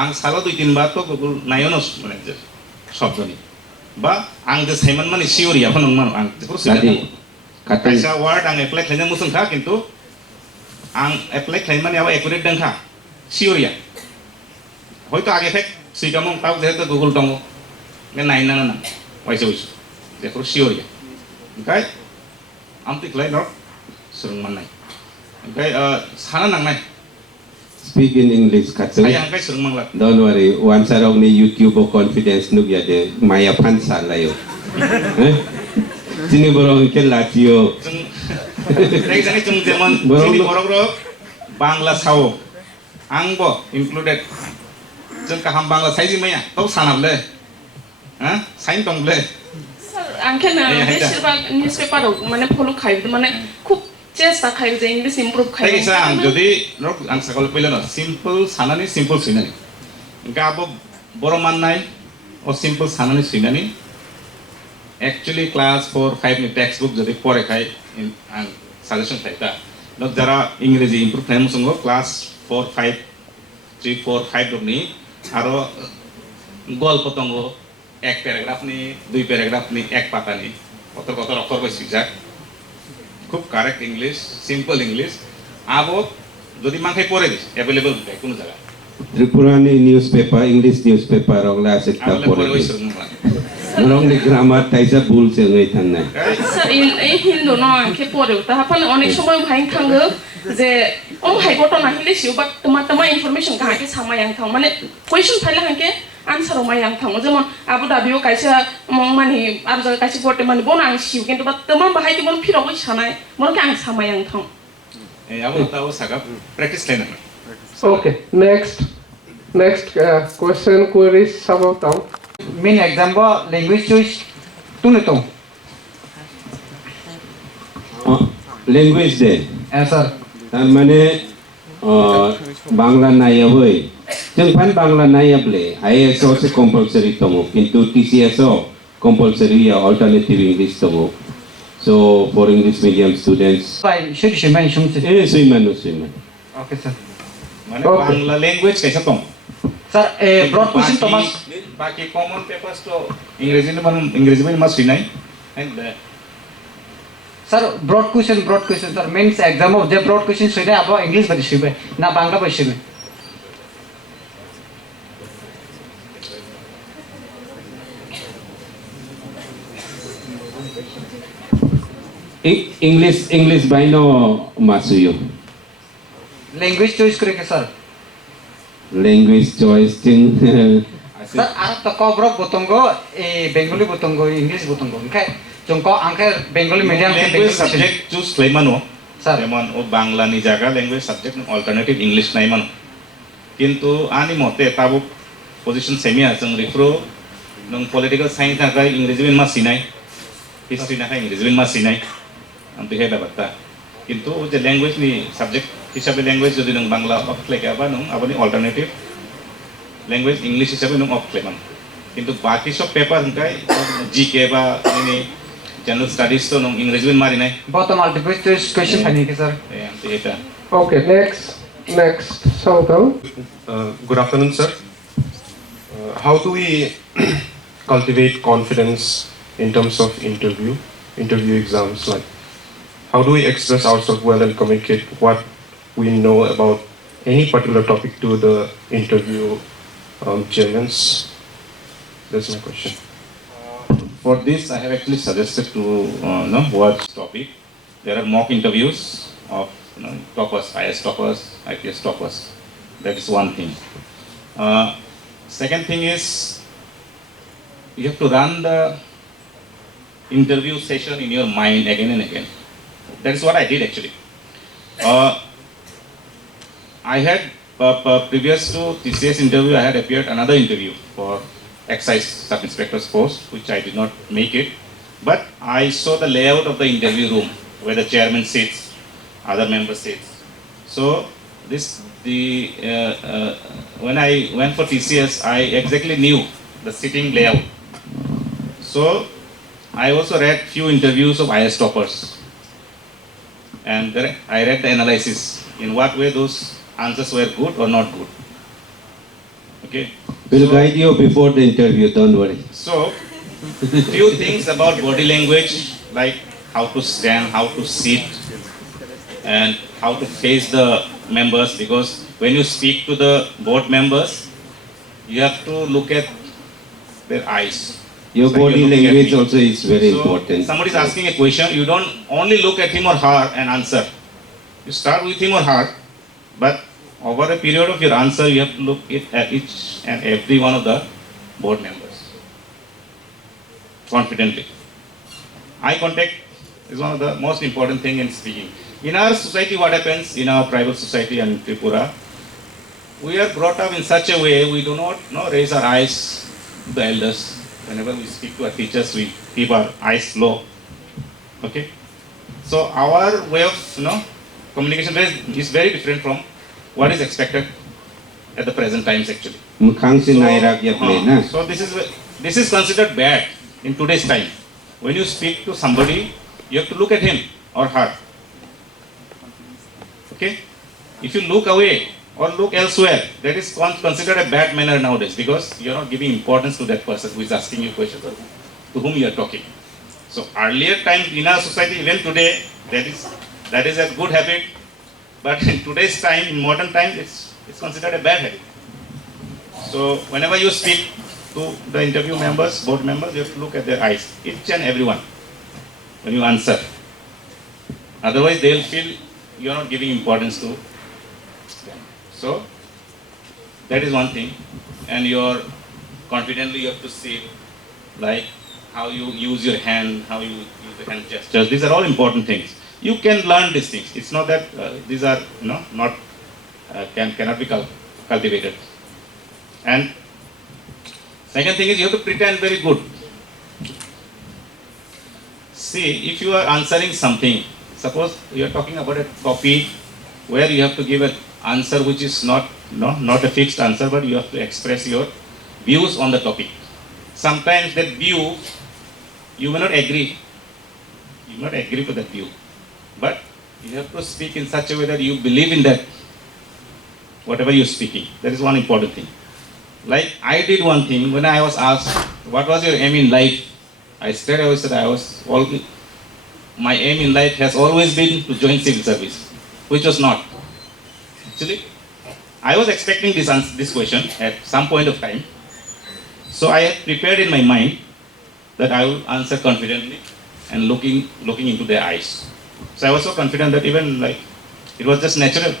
आं सालो 2-3 बार तो गुगल नायनो माने शब्दनि बा आं जे साइमन माने सिउरिया फन मान आं जेखौ सोलोंदों काइसा वर्ड आं एप्लाइ खालामनो मोसंखा किन्तु आं एप्लाइ खालामनानै आबो एक्युरेट दंखा सिउरिया हयतो आगे फेक सिगामों ताव जेहेतु गुगल दङ बे नायना ना वाइस वाइस जेखौ सिउरिया ओमफ्राय आमति खालाय नट सोलोंमाननाय ओमफ्राय साना नांनाय speak in English खातो आं आंखाय सोलोंमांला don't worry once around the YouTube confidence nuk ya de maya pansa layo sini borong ke latio जों जाने जों जेमन जोंनि बर'ग्रो बांला सावो आंबो इनक्लुडेड जों गाहाम बांला साइजि मैया तो सानाबले हां साइन दंबले आंखे ना बेसेबां निउसपेपाराव माने फलो खायो माने खूब चेष्टा खायो जे इंग्लिश इमप्रुव खायो कैसा आं जदि आं साकल पहिला सिम्पल सानानै सिम्पल सुइनानै गाबो बर' माननाय अ सिम्पल सानानै सुइनानै एक्चुअली क्लास 4-5 नि टेक्स्ट बुक जदि परेखाय आं सजेशन थाइता लोग जरा इंग्रेजी इमप्रुव खालामनो संगो क्लास 4-5 नि आरो गल्प दंगो एक पैराग्राफ नि 2 पैराग्राफ नि एक पाता नि कतर कतर अक्षर बाय सिजाक खूब करेक्ट इंग्लिश सिम्पल इंग्लिश आबो जदि मांखाय परे दिस अवेलेबल है कोनो जगह Tripura ni newspaper English newspaper orang la asik ta pore orang ni grammar taisa bul se ngai thanna sir in hindu no anke pore ta hapan onek somoy bhaing thango je om hai goto na hile siu ba tama information ka ke sama yang thang mane question phaile hanke answer ma yang thang jemon abu dhabi o kaisa mong mani ar jaga kaisa gote mani bon ang siu kintu ba tama bahai ke mon phiro oi sanai mon ke ang sama yang thang e abu ta o saga practice lena Okay, next question queries about our main example language choice tune to language de sir tar mane bangla naya hoy jeng pan bangla naya ble ISO se compulsory tomo kintu TCS o compulsory ya alternative English tomo so for English medium students by should she mention suiman okay sir माने Bangla language कैसा तुम sir a broad question thomas बाकी common papers तो English में must नहीं and sir broad question sir means exam of the broad question sida abo english bari shibe na bangla bari shibe English by no masuyo language choice kore ke sir language choice thing sir ar to ko brok botongo e bengali botongo english botongo kai jongko angke bengali medium ke language subject choose लेमनो sir जेमन ओ बांग्ला नि जागा language subject alternative English नाइमन किंतु आनि मते Tabo position semiya जों रिफ्रो नों पॉलिटिकल साइंस थाखाय इंग्लिश में मासिनाय हिस्ट्री थाखाय इंग्लिश में मासिनाय आम बेहे बाता किंतु जे लैंग्वेज नि सब्जेक्ट हिसाबै ল্যাঙ্গুৱেজ যদি নং বাংলা অফ লেখাবা নং আপনি অল্টারনেটিভ ল্যাঙ্গুৱেজ ইংলিশ হিসাবে নং অফ লেখাম কিন্তু বাকি সব পেপার হংকাই জিকে বা ini general studies তো নং ইংরেজি মারি নাই Bottom multiple choice question ফাইনি কি স্যার এটা Okay, next, Saudal. Good afternoon, sir. How do we cultivate confidence in terms of interview exams? Like, how do we express ourselves well and communicate what we know about any particular topic to the interview chairmans? That's my question. For this, I have actually suggested to watch topic. There are mock interviews of toppers, IS toppers, IPS toppers. That is one thing. Second thing is you have to run the interview session in your mind again and again. That is what I did actually. I had previous to TCS interview, I had appeared another interview for excise sub-inspector's post, which I did not make it. But I saw the layout of the interview room, where the chairman sits, other member sits. So when I went for TCS, I exactly knew the sitting layout. So I also read few interviews of IS toppers, and I read the analysis in what way those answers were good or not good. Okay. We'll guide you before the interview, don't worry. So, few things about body language, like how to stand, how to sit, and how to face the members, because when you speak to the board members, you have to look at their eyes. Your It's like body you're looking at language me. also is very So, important. somebody is asking a question, you don't only look at him or her and answer. You start with him or her, but over a period of your answer, you have to look at each and every one of the board members confidently. Eye contact is one of the most important thing in speaking. In our society, what happens in our tribal society and Tripura, we are brought up in such a way we do not raise our eyes to the elders. Whenever we speak to our teachers, we keep our eyes low. Okay, so our way of communication is very different from what is expected at the present times actually. Mukhang sinairag yaple na. So this is considered bad in today's time. When you speak to somebody, you have to look at him or her. Okay? If you look away or look elsewhere, that is considered a bad manner nowadays, because you are not giving importance to that person who is asking you questions or to whom you are talking. So earlier time in our society, even today, that is a good habit, but in today's time, in modern time, it's considered a bad habit. So whenever you speak to the interview members, board members, you have to look at their eyes, each and everyone, when you answer. Otherwise, they will feel you are not giving importance to them. So that is one thing, and confidently you have to see, like how you use your hand, how you use the hand gestures. These are all important things. You can learn these things. It's not that these are not cannot be cultivated. And second thing is you have to pretend very good. See, if you are answering something, suppose you are talking about a topic where you have to give an answer which is not a fixed answer, but you have to express your views on the topic. Sometimes that view you may not agree. You may not agree to that view, but you have to speak in such a way that you believe in that whatever you're speaking. That is one important thing. Like I did one thing when I was asked, what was your aim in life? I said my aim in life has always been to join civil service, which was not. Actually, I was expecting this question at some point of time. So I had prepared in my mind that I will answer confidently and looking into their eyes. So I was so confident that even like it was just natural,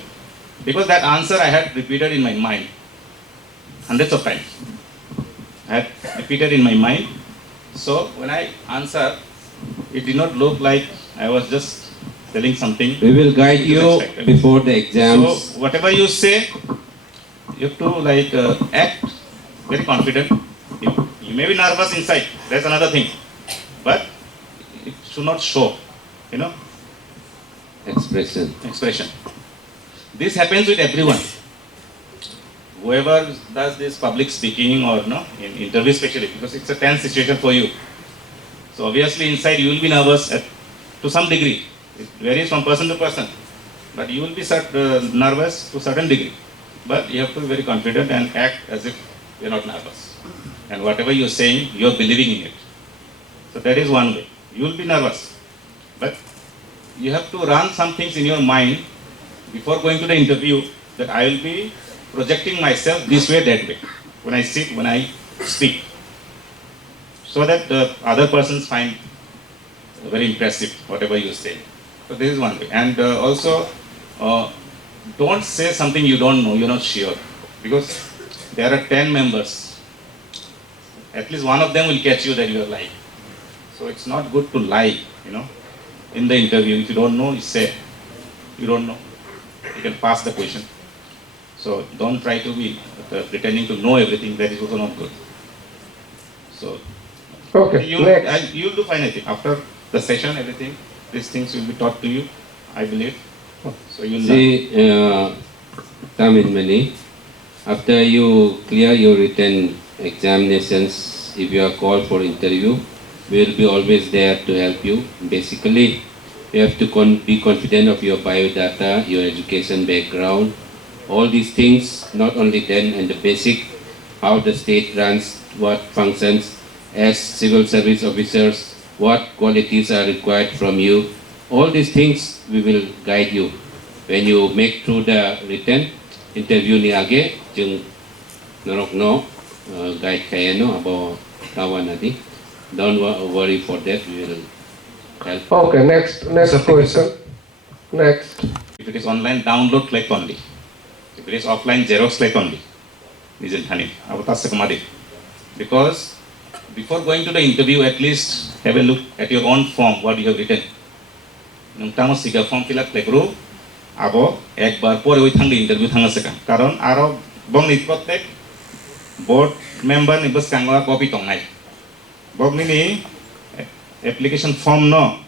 because that answer I had repeated in my mind hundreds of times. I had repeated in my mind. So when I answered, it did not look like I was just telling something. We will guide which is you expected. before the exams. So whatever you say, you have to like act very confident. You may be nervous inside. That's another thing, but it should not show, Expression. expression. this happens with everyone. Whoever does this public speaking or no, in interview especially, because it's a tense situation for you. So obviously inside you will be nervous to some degree. It varies from person to person. But you will be nervous to a certain degree. But you have to be very confident and act as if you're not nervous. And whatever you're saying, you're believing in it. So that is one way. You will be nervous. But you have to run some things in your mind before going to the interview, that I will be projecting myself this way, that way, when I sit, when I speak, so that the other persons find very impressive whatever you say. So this is one way. And also, don't say something you don't know, you're not sure, because there are 10 members. At least one of them will catch you that you are lying. So it's not good to lie, in the interview. If you don't know, you say you don't know. You can pass the question. So don't try to be pretending to know everything. That is also not good. So Okay, next. you'll do fine, I think. After the session, everything, these things will be taught to you, I believe. So you'll learn. Tamil Mani, after you clear your written examinations, if you are called for interview, we will be always there to help you. Basically, you have to be confident of your biodata, your education background, all these things, not only then and the basic, how the state runs, what functions as civil service officers, what qualities are required from you. All these things we will guide you. When you make through the written interview ni age, jung narokno guide kayano about kawan nadi. Don't worry for that, we will help. Okay, next question. Next. If it is online, download click only. If it is offline, Xerox click only. Because before going to the interview, at least have a look at your own form, what you have written. Nungtamo siga form fill up group, abo ekbar pore oi thang interview thang aseka. Karon aro bong ni protek board member ni bus kangwa copy tongai. Bong ni application form no,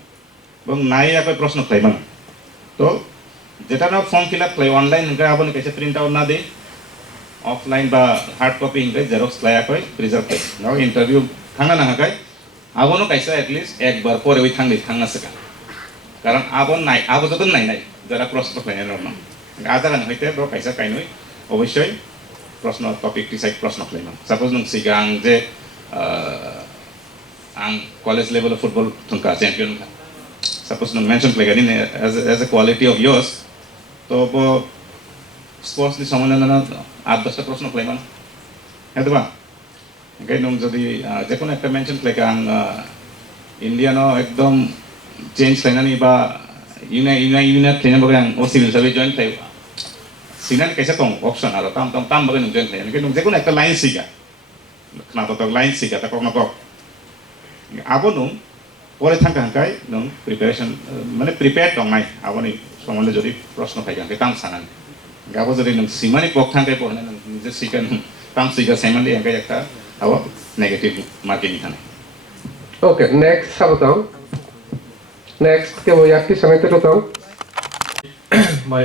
bong nai apa प्रश्न play bang. तो जेटा ना form fill up play online इनका abo ni कैसे print out ना दे. Offline ba hard copy इनका Xerox play apa preserve play. Now interview thanga na hakai. Abo no कैसा at least ekbar pore oi thang aseka. Karon abo jotun nai jara प्रश्न play ना no. Ada kan hoite bro कैसा kain hoi. Obviously प्रश्न topic decide प्रश्न play ना. Suppose nung sigang je ang college level of football thungka champion ka. Suppose nung mention play gani as a quality of yours, to bo sports ni samana na 8-10 प्रश्न play man. Heto ba? Kaya nung jodi je kono ekta mention play ka ang India no ekdom change play na ni ba yuna play na ba ang o civil service join play. Sinan kaisa tong option aro tam ba nung join play. Kaya nung je kono ekta line siga. Kenapa to line siga ta kok na kok. Abo nung pore thangka hangkai nung preparation mane prepared tong nai abo ni somale jodi प्रश्न phaigan ke tam sanan abo jodi nung simani pok thangkai po nung je sikan tam siga semali hangkai ekta abo negative marking thane. Okay, next sabotão. Next ke wo yakti samete rotao.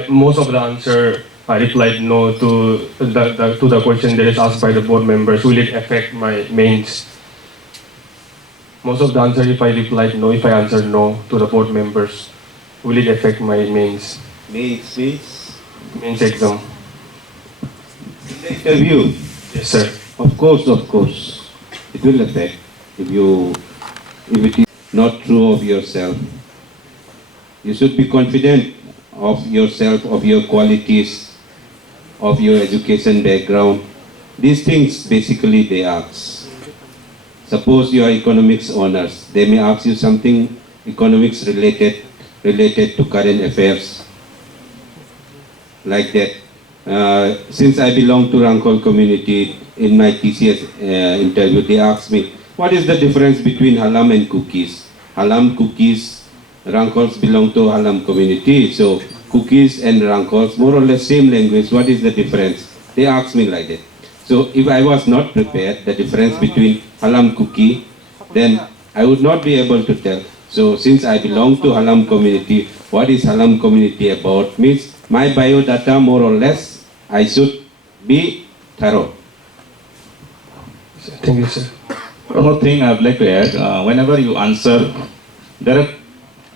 Most of the answer I replied no to the question that is asked by the board members. Will it affect my mains? Most of the answer, if I replied no, if I answered no to the board members, will it affect my mains exam? The interview. Yes, sir. Of course, it will affect if it is not true of yourself. You should be confident of yourself, of your qualities, of your education background. These things basically they ask. Suppose you are economics honors, they may ask you something economics related to current affairs, like that. Since I belong to Rwkha community, in my TCS interview, they asked me, what is the difference between halam and cookies? Halam, cookies, Rwkhas belong to halam community, so cookies and Rwkhas, more or less same language, what is the difference? They asked me like that. So if I was not prepared, the difference between halam cookie, then I would not be able to tell. So since I belong to Halam community, what is Halam community about? Means my biodata more or less I should be thorough. Thank you, sir. One more thing I would like to add. Whenever you answer, there are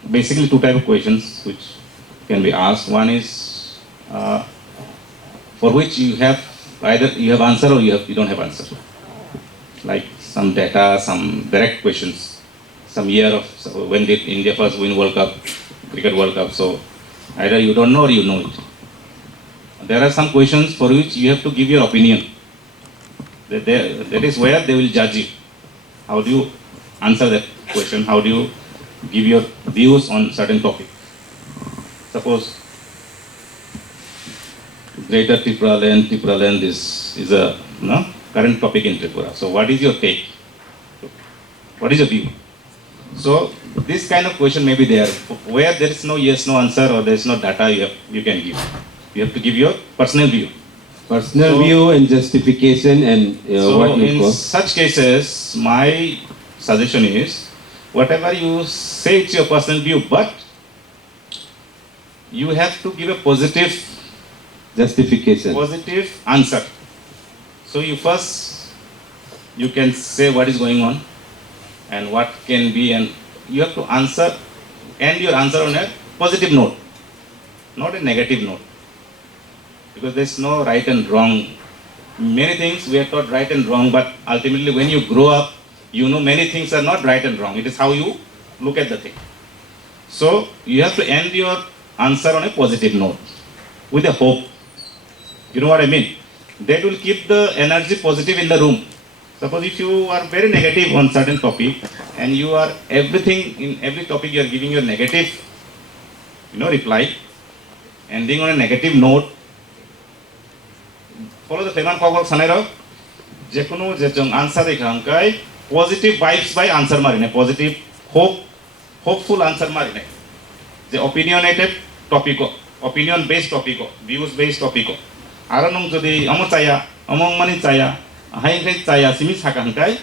basically two types of questions which can be asked. One is for which you have either you have answer or you don't have answer. Like some data, some direct questions, some year of when did India first win World Cup, Cricket World Cup. So either you don't know or you know it. There are some questions for which you have to give your opinion. That is where they will judge you. How do you answer that question? How do you give your views on certain topic? Suppose Greater Tripura land is a current topic in Tripura. So what is your take? What is your view? So this kind of question may be there where there is no yes no answer or there is no data you can give. You have to give your personal view. Personal view and justification and So what you in call. such cases, my suggestion is, whatever you say it's your personal view, but you have to give a positive Justification. answer. So you can say what is going on and what can be, and you have to end your answer on a positive note, not a negative note. Because there's no right and wrong. Many things we are taught right and wrong, but ultimately when you grow up, you know many things are not right and wrong. It is how you look at the thing. So you have to end your answer on a positive note, with a hope. You know what I mean? That will keep the energy positive in the room. Suppose if you are very negative on certain topic, and you are in every topic you are giving your negative, reply, ending on a negative note. Follow the Feman Kogok Sanero, Jekuno Jejong answer the positive vibes by answer marine, positive hopeful answer marine. The opinionated topico, opinion based topico, views based topico. Aranong Jodi Amotaya, among money Taya, high grade Taya, Simis Hakankai,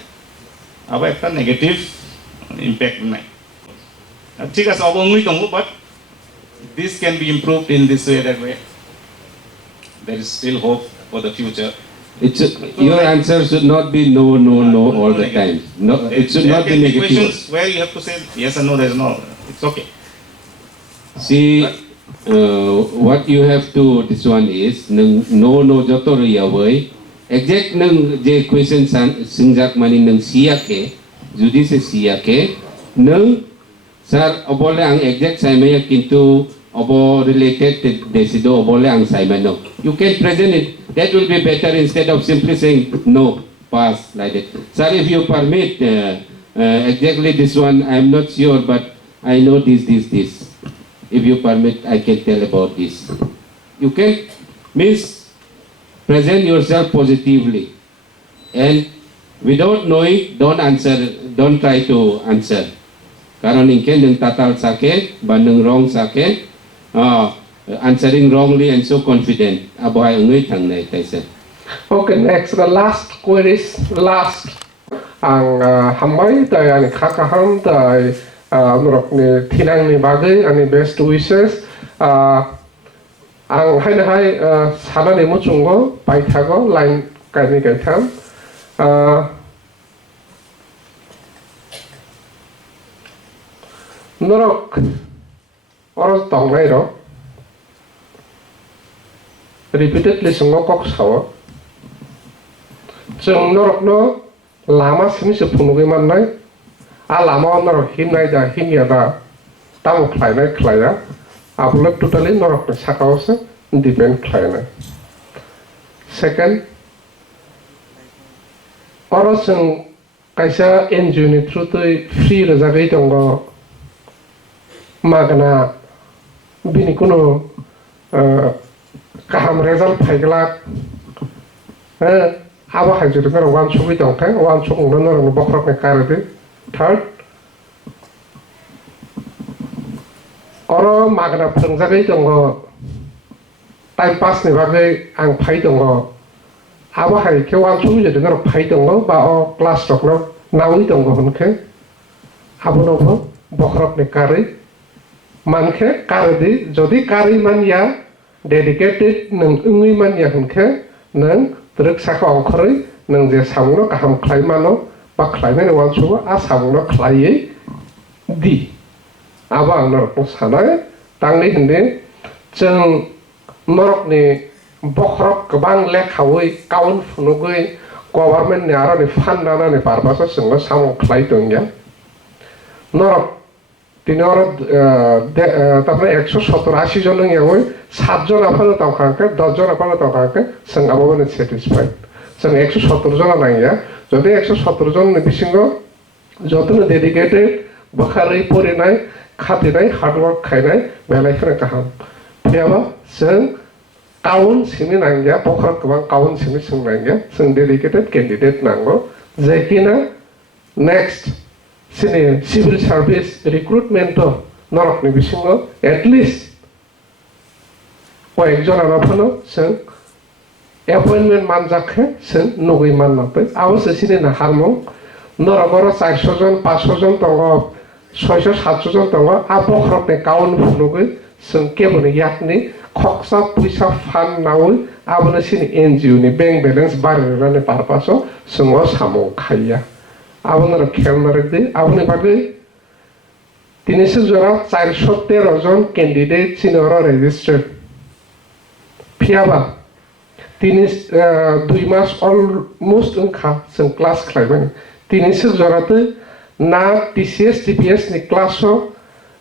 about negative impact. Chikas of only Tongu, but this can be improved in this way, that way. There is still hope for the future. Your answer should not be no all the time. No, it should not be There can be negative. questions where you have to say yes or no, there is no, it's okay. See, what you have to, this one is, no joto riyaway. Exact nang je question singjak mani nang siya ke, judi se siya ke, nang sir obole ang exact sa maya kintu obo related desido obole ang sa no. You can present it. That will be better instead of simply saying no, pass like that. Sir, if you permit, exactly this one, I am not sure, but I know this. If you permit, I can tell about this. You can present yourself positively, and without knowing, don't answer. Don't try to answer. Karon ingken ng tatal sakit, bandeng wrong sakit, answering wrongly and so confident. Aboy ungoy thang na itaisa. Okay, next, the last queries, last. Ang hamay tayo ang kakaham tayo nurok ni tinang ni bagay ani best wishes. Ang hay sana ni mo chungo paithago line kani kaitam. Nurok oros tong nai ro. Repeatedly sungo kok sawo. Jeng norok no lama sini sepunugi manai, lama norok himnai da himya da tamu klainai klaya, abulek totally norok ne sakause depend klainai. Second, oros jeng kaisa NGO ni through to free rezagai tongo magana bini kuno kaham result phaigla Aba hajur na one chuk itong kay one chuk na na bakrok na karate. Third, oro magna pengjagai itong time pass ni bagay ang phai itong aba hai ke one chuk jadi na phai itong ba o class tok na nawi itong hunke abo no বখরকনি কারি মানখে কারদি যদি কারি মানিয়া dedicated নং উঙ্গি মানিয়া হুনখে নং ত্রক Sakha অংখরই নং যে সামুনো কাহাম খ্লাই মানো বা খ্লাইনাय वानसुबो आ सामुनो ख्लायै di aba ang norok sanay tangni hindi जों norokni bokhrok kobang lekhawi kaun funugui government ni aroni fund nanani purpose singo samung khlai tongya norok tinoro tapne 170 জন ngi 7 জন afano tawkhanke 10 জন afano tawkhanke sing abobone satisfied जों 170 জন nangya যদি 170 জন ni bisingo jotno dedicated bakharai porinai khatinai hard work khainai belaikhana kaham phiaba जों काउन सिमी नांगिया बखर गोबां काउन सिमी जों नांगिया जों dedicated candidate नांगौ जायखिना नेक्स्ट सिनि सिविल सार्भिस रिक्रुटमेन्ट नरकनि बिसिङाव एटलिस्ट कयेकजन आनाफोनो जों एपइन्टमेन्ट मानजाखो जों नुगै माननानै आवसो सिनि ना हारमो नरगर 400 जन 500 जन दङ 600 700 जन दङ आ बखरनि काउन फुनुगै जों केबोनि याकनि खक्सा पैसा फान नावै आबोनो सिनि एनजिओ नि बैंक बैलेंस बारायनानै पारपासो जोङो सामो खाया आबोनो खेलनारदि आबोनि बागै तिनिसो जरा 413 जन कैंडिडेट सिनर रेजिस्टार्ड फियाबा तिनि 2 मास अलमोस्ट ओंखा जों क्लास खालामबाय तिनिसो जराते ना TCS TPS नि क्लासो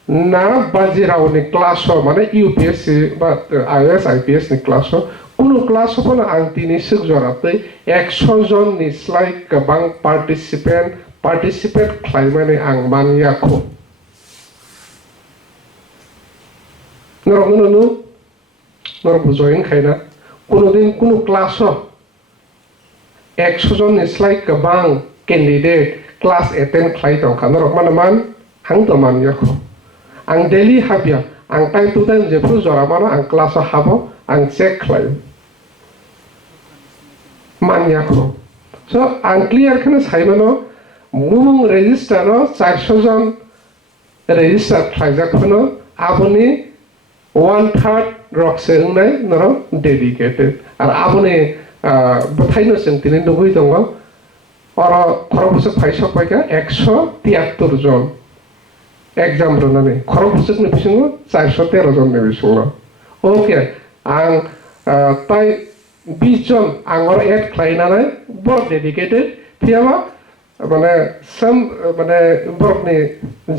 ना बाजिरावनि क्लासो माने UPSC बा IAS IPS नि क्लासो कुनु क्लासो पण आं तिनिसो जराते 100 जन नि स्लाइ गोबां पार्टिसिपेट खालामनानै आं मानियाखौ नरगनो जइन खायना कुनु दिन कुनु क्लासो 100 जन नि स्लाइ गोबां कैंडिडेट क्लास एटेन्ड खालामदों खानरक मान हां त मानियाखौ आं डेली हाबिया आं टाइम टू टाइम जेफोर जरामानो आं क्लासाव हाबो आं चेक खालायो मानियाखौ सो आं क्लियर खनो साइमानो मुं रेजिस्टाराव 400 जन रेजिस्टार खालामजाखनो आबोनि 1/3 रक्से उनाय नरो डेडिकेटेड आरो आबोनि बथाइनो जों तिनि नुगै दङ और खरबुसक फाइसक पाइका 173 जन एग्जाम रनानै खरबुसकनि बिसिङाव 413 जननि बिसिङाव ओके आं ताइ 20 जन आंगर एड खालायनानै बर डेडिकेटेड फियाबा माने सम माने बरकनि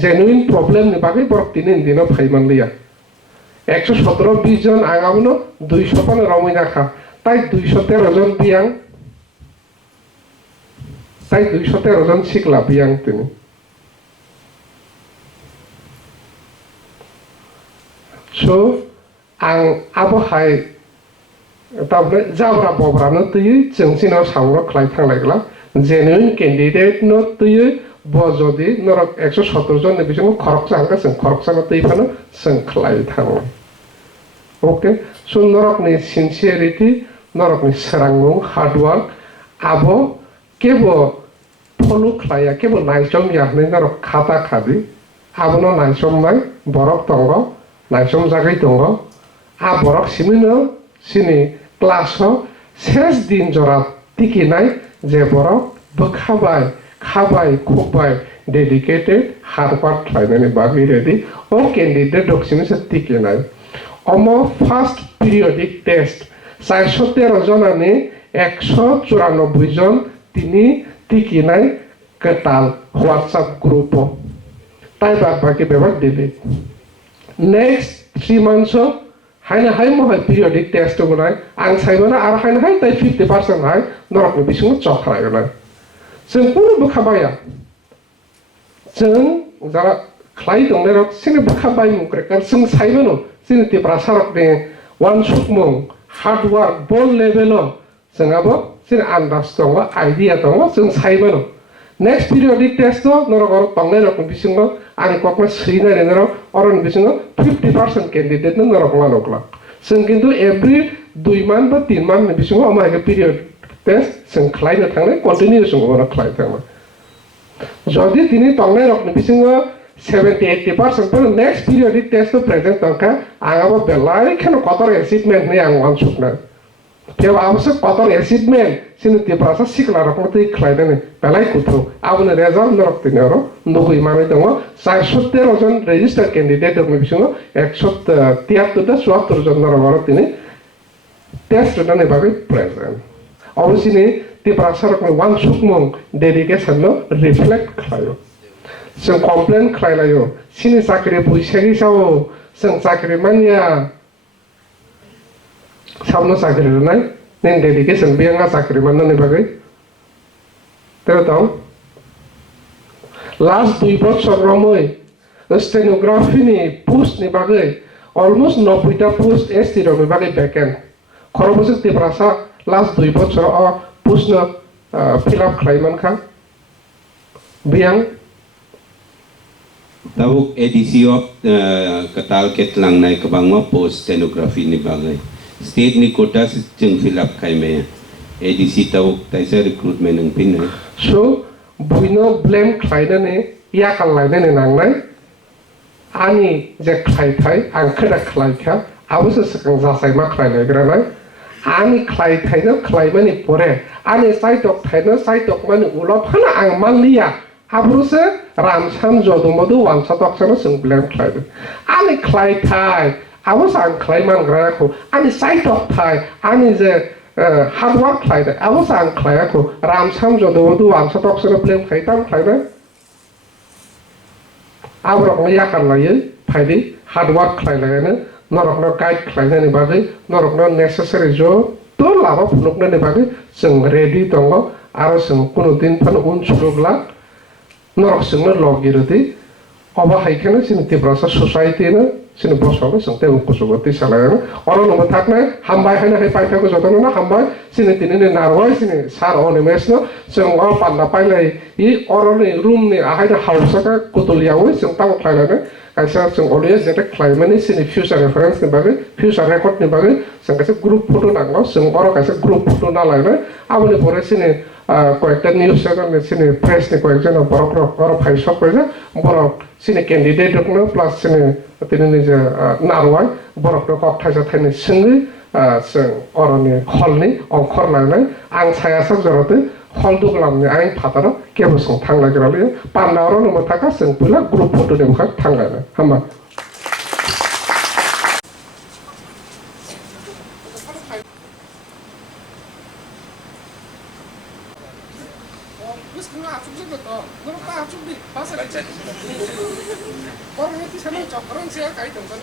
जेनुइन प्रब्लेमनि बागै बरक दिनै दिनाव फाइमानलिया 117 20 जन आंगाबनो 200 पान रमिनाखा ताइ 213 जन बियां ताइ 213 जन सिक्ला बियां तिनि सो आं आबहाय ताबले जाब्रा बब्रानो तयै जोंसिनाव सावनो खालाय थांलायग्ला जेनुइन कैंडिडेट न तयै बजदि नरक 117 जन बिसिङाव खरकसा हांगा जों खरकसानो तैफानो जों खालाय थाङो ओके सो नरकनि सिनसियरिटी नरकनि सोरांमु हार्डवर्क आबो केबो फलो खालाया केबो नायसम याहनै नरक खाता खादि आबोनो नायसमनाय बरक दङ नायसम जागाय दङ आ बरक सिमिनो सिनि क्लासो सेस दिन जरा तिकिनाय जे बरक बखाबाय खाबाय खुबाय डेडिकेटेड हार्डवर्क खालायनानै बागै रेडि ओ कैंडिडेट डक्सिमेन्ट तिकिनाय अमो फार्स्ट पीरियडिक टेस्ट 413 जनानि 194 जन तिनि तिकिनाय कटाल WhatsApp ग्रुप ताइ बाकी बेबाक दिले नेक्स्ट 3 months हायना हाय महय पीरियडिक टेस्ट बनाय आं साइबाना आरो हायना हाय ताइ 50% हाय नरकनि बिसिङाव चखरायगोन जों कुनु बखाबाया जों जा खालाय दंने रक सिने बखाबाय मुक्रेकार जों साइबानो सिने तिप्रासारकनि वान सुकमं हार्ड वर्क बल लेभेल जोंहाबो सिने आन्दाज दङ आइडिया दङ जों साइबानो नेक्स्ट पीरियडिक टेस्ट नरगर तंनाय रकम बिसिङाव आं ककमा सैनाय नर अरन बिसिङाव 50% कैंडिडेट न नरकला नकला जों किन्तु एवरी 2 मान बा 3 मान बिसिङाव अमायगा पीरियड टेस्ट जों खालायनो थांनाय कन्टिन्युएसन गनो खालाय थाङो जदि तिनि तंनाय रकम बिसिङाव 70-80% pun next periodic test to present tongka angabo belai kan kotor achievement ni ang wansukna Pia awasuk kotor achievement sini tiprasa sikla rokno tui khlaida ni belai kuthu abune result norok tinero nugui mani tongo 70 জন registered candidate rokno bisingo 173 ta 74 জন norok tini test ni bagai present awasini tiprasa rokno wansuk mong dedication no reflect khlayo जों complain खालायो सिनि साख्रि फैसानि साव जों साख्रि मानिया सावनो साख्रि रुनाय नेन डेडिकेशन बियांगा साख्रि माननानै बागै तेरो दं लास्ट 2 বছর रमै स्टेनोग्राफिनि पोस्टनि बागै अलमोस्ट 90 टा पोस्ट एसटी रमै बागै भ्याकेन्ट खरबसो तिब्रासा लास्ट 2 বছর अ पोस्ट न फिल अप खालायमानखा बियां Tawuk edisi of katal ketlang nai kabangma post stenography ni bagai. State ni kota jeng fill up kai me. Edisi tawuk taisa recruitment ng pin. So buino blame klaida ne ya kalaida ne nang nai. Ani je klai thai ang khada klai kha awus sakang jasai ma klai lai gra nai. Ani klai thai no klai mani pore. Ani sai tok thai no sai tok mani ulop hana ang manliya. Abruse ramsam jodo modu wamsa toksana sing blame klai. Ani klai thai awus ang klai man gra ko. Ani sai tok thai ani je hard work klai da awus ang klai ko ramsam jodo modu wamsa toksana blame klai tam klai na. Abrok no yakan lai phai di hard work klai lai na norok no guide klai na ni bagai norok no necessary jo to laba phunuk na ni bagai sing ready tongo aro sing kuno din phan un chulugla norok sing no logirati oba haikana sing tibrasa society na sing bosoga sing te kusugati salaya oro no thakna hambai haina hai paita ko jotono na hambai sing tinine narwai sing sar one mesno sing o panna pailai I oro ni room ni ahaida house ka kutuliawe sing tang thailana kaisa sing always that climate sing future reference ni bagai future record ni bagai sing kaisa group photo nango sing oro kaisa group photo na laina abone pore sing কয়েকটা news channel সিনে press নি কয়েকজন বড় ভাই সব কইছে বড় সিনে ক্যান্ডিডেট রকনো প্লাস সিনে তিনি নিজে নারওয়াই বড় ককঠাইসা থাইনি সিঙ্গি जों अरनि हलनि अंखर लायनाय आं सायासक जरते हल दुगलामनि आं फाताराव केबसं थांलायग्रालै पान्नावराव नमो थाका जों पुला ग्रुप फटो देमखा थांलायनाय हामा Orang itu sana cokron saya kait dengan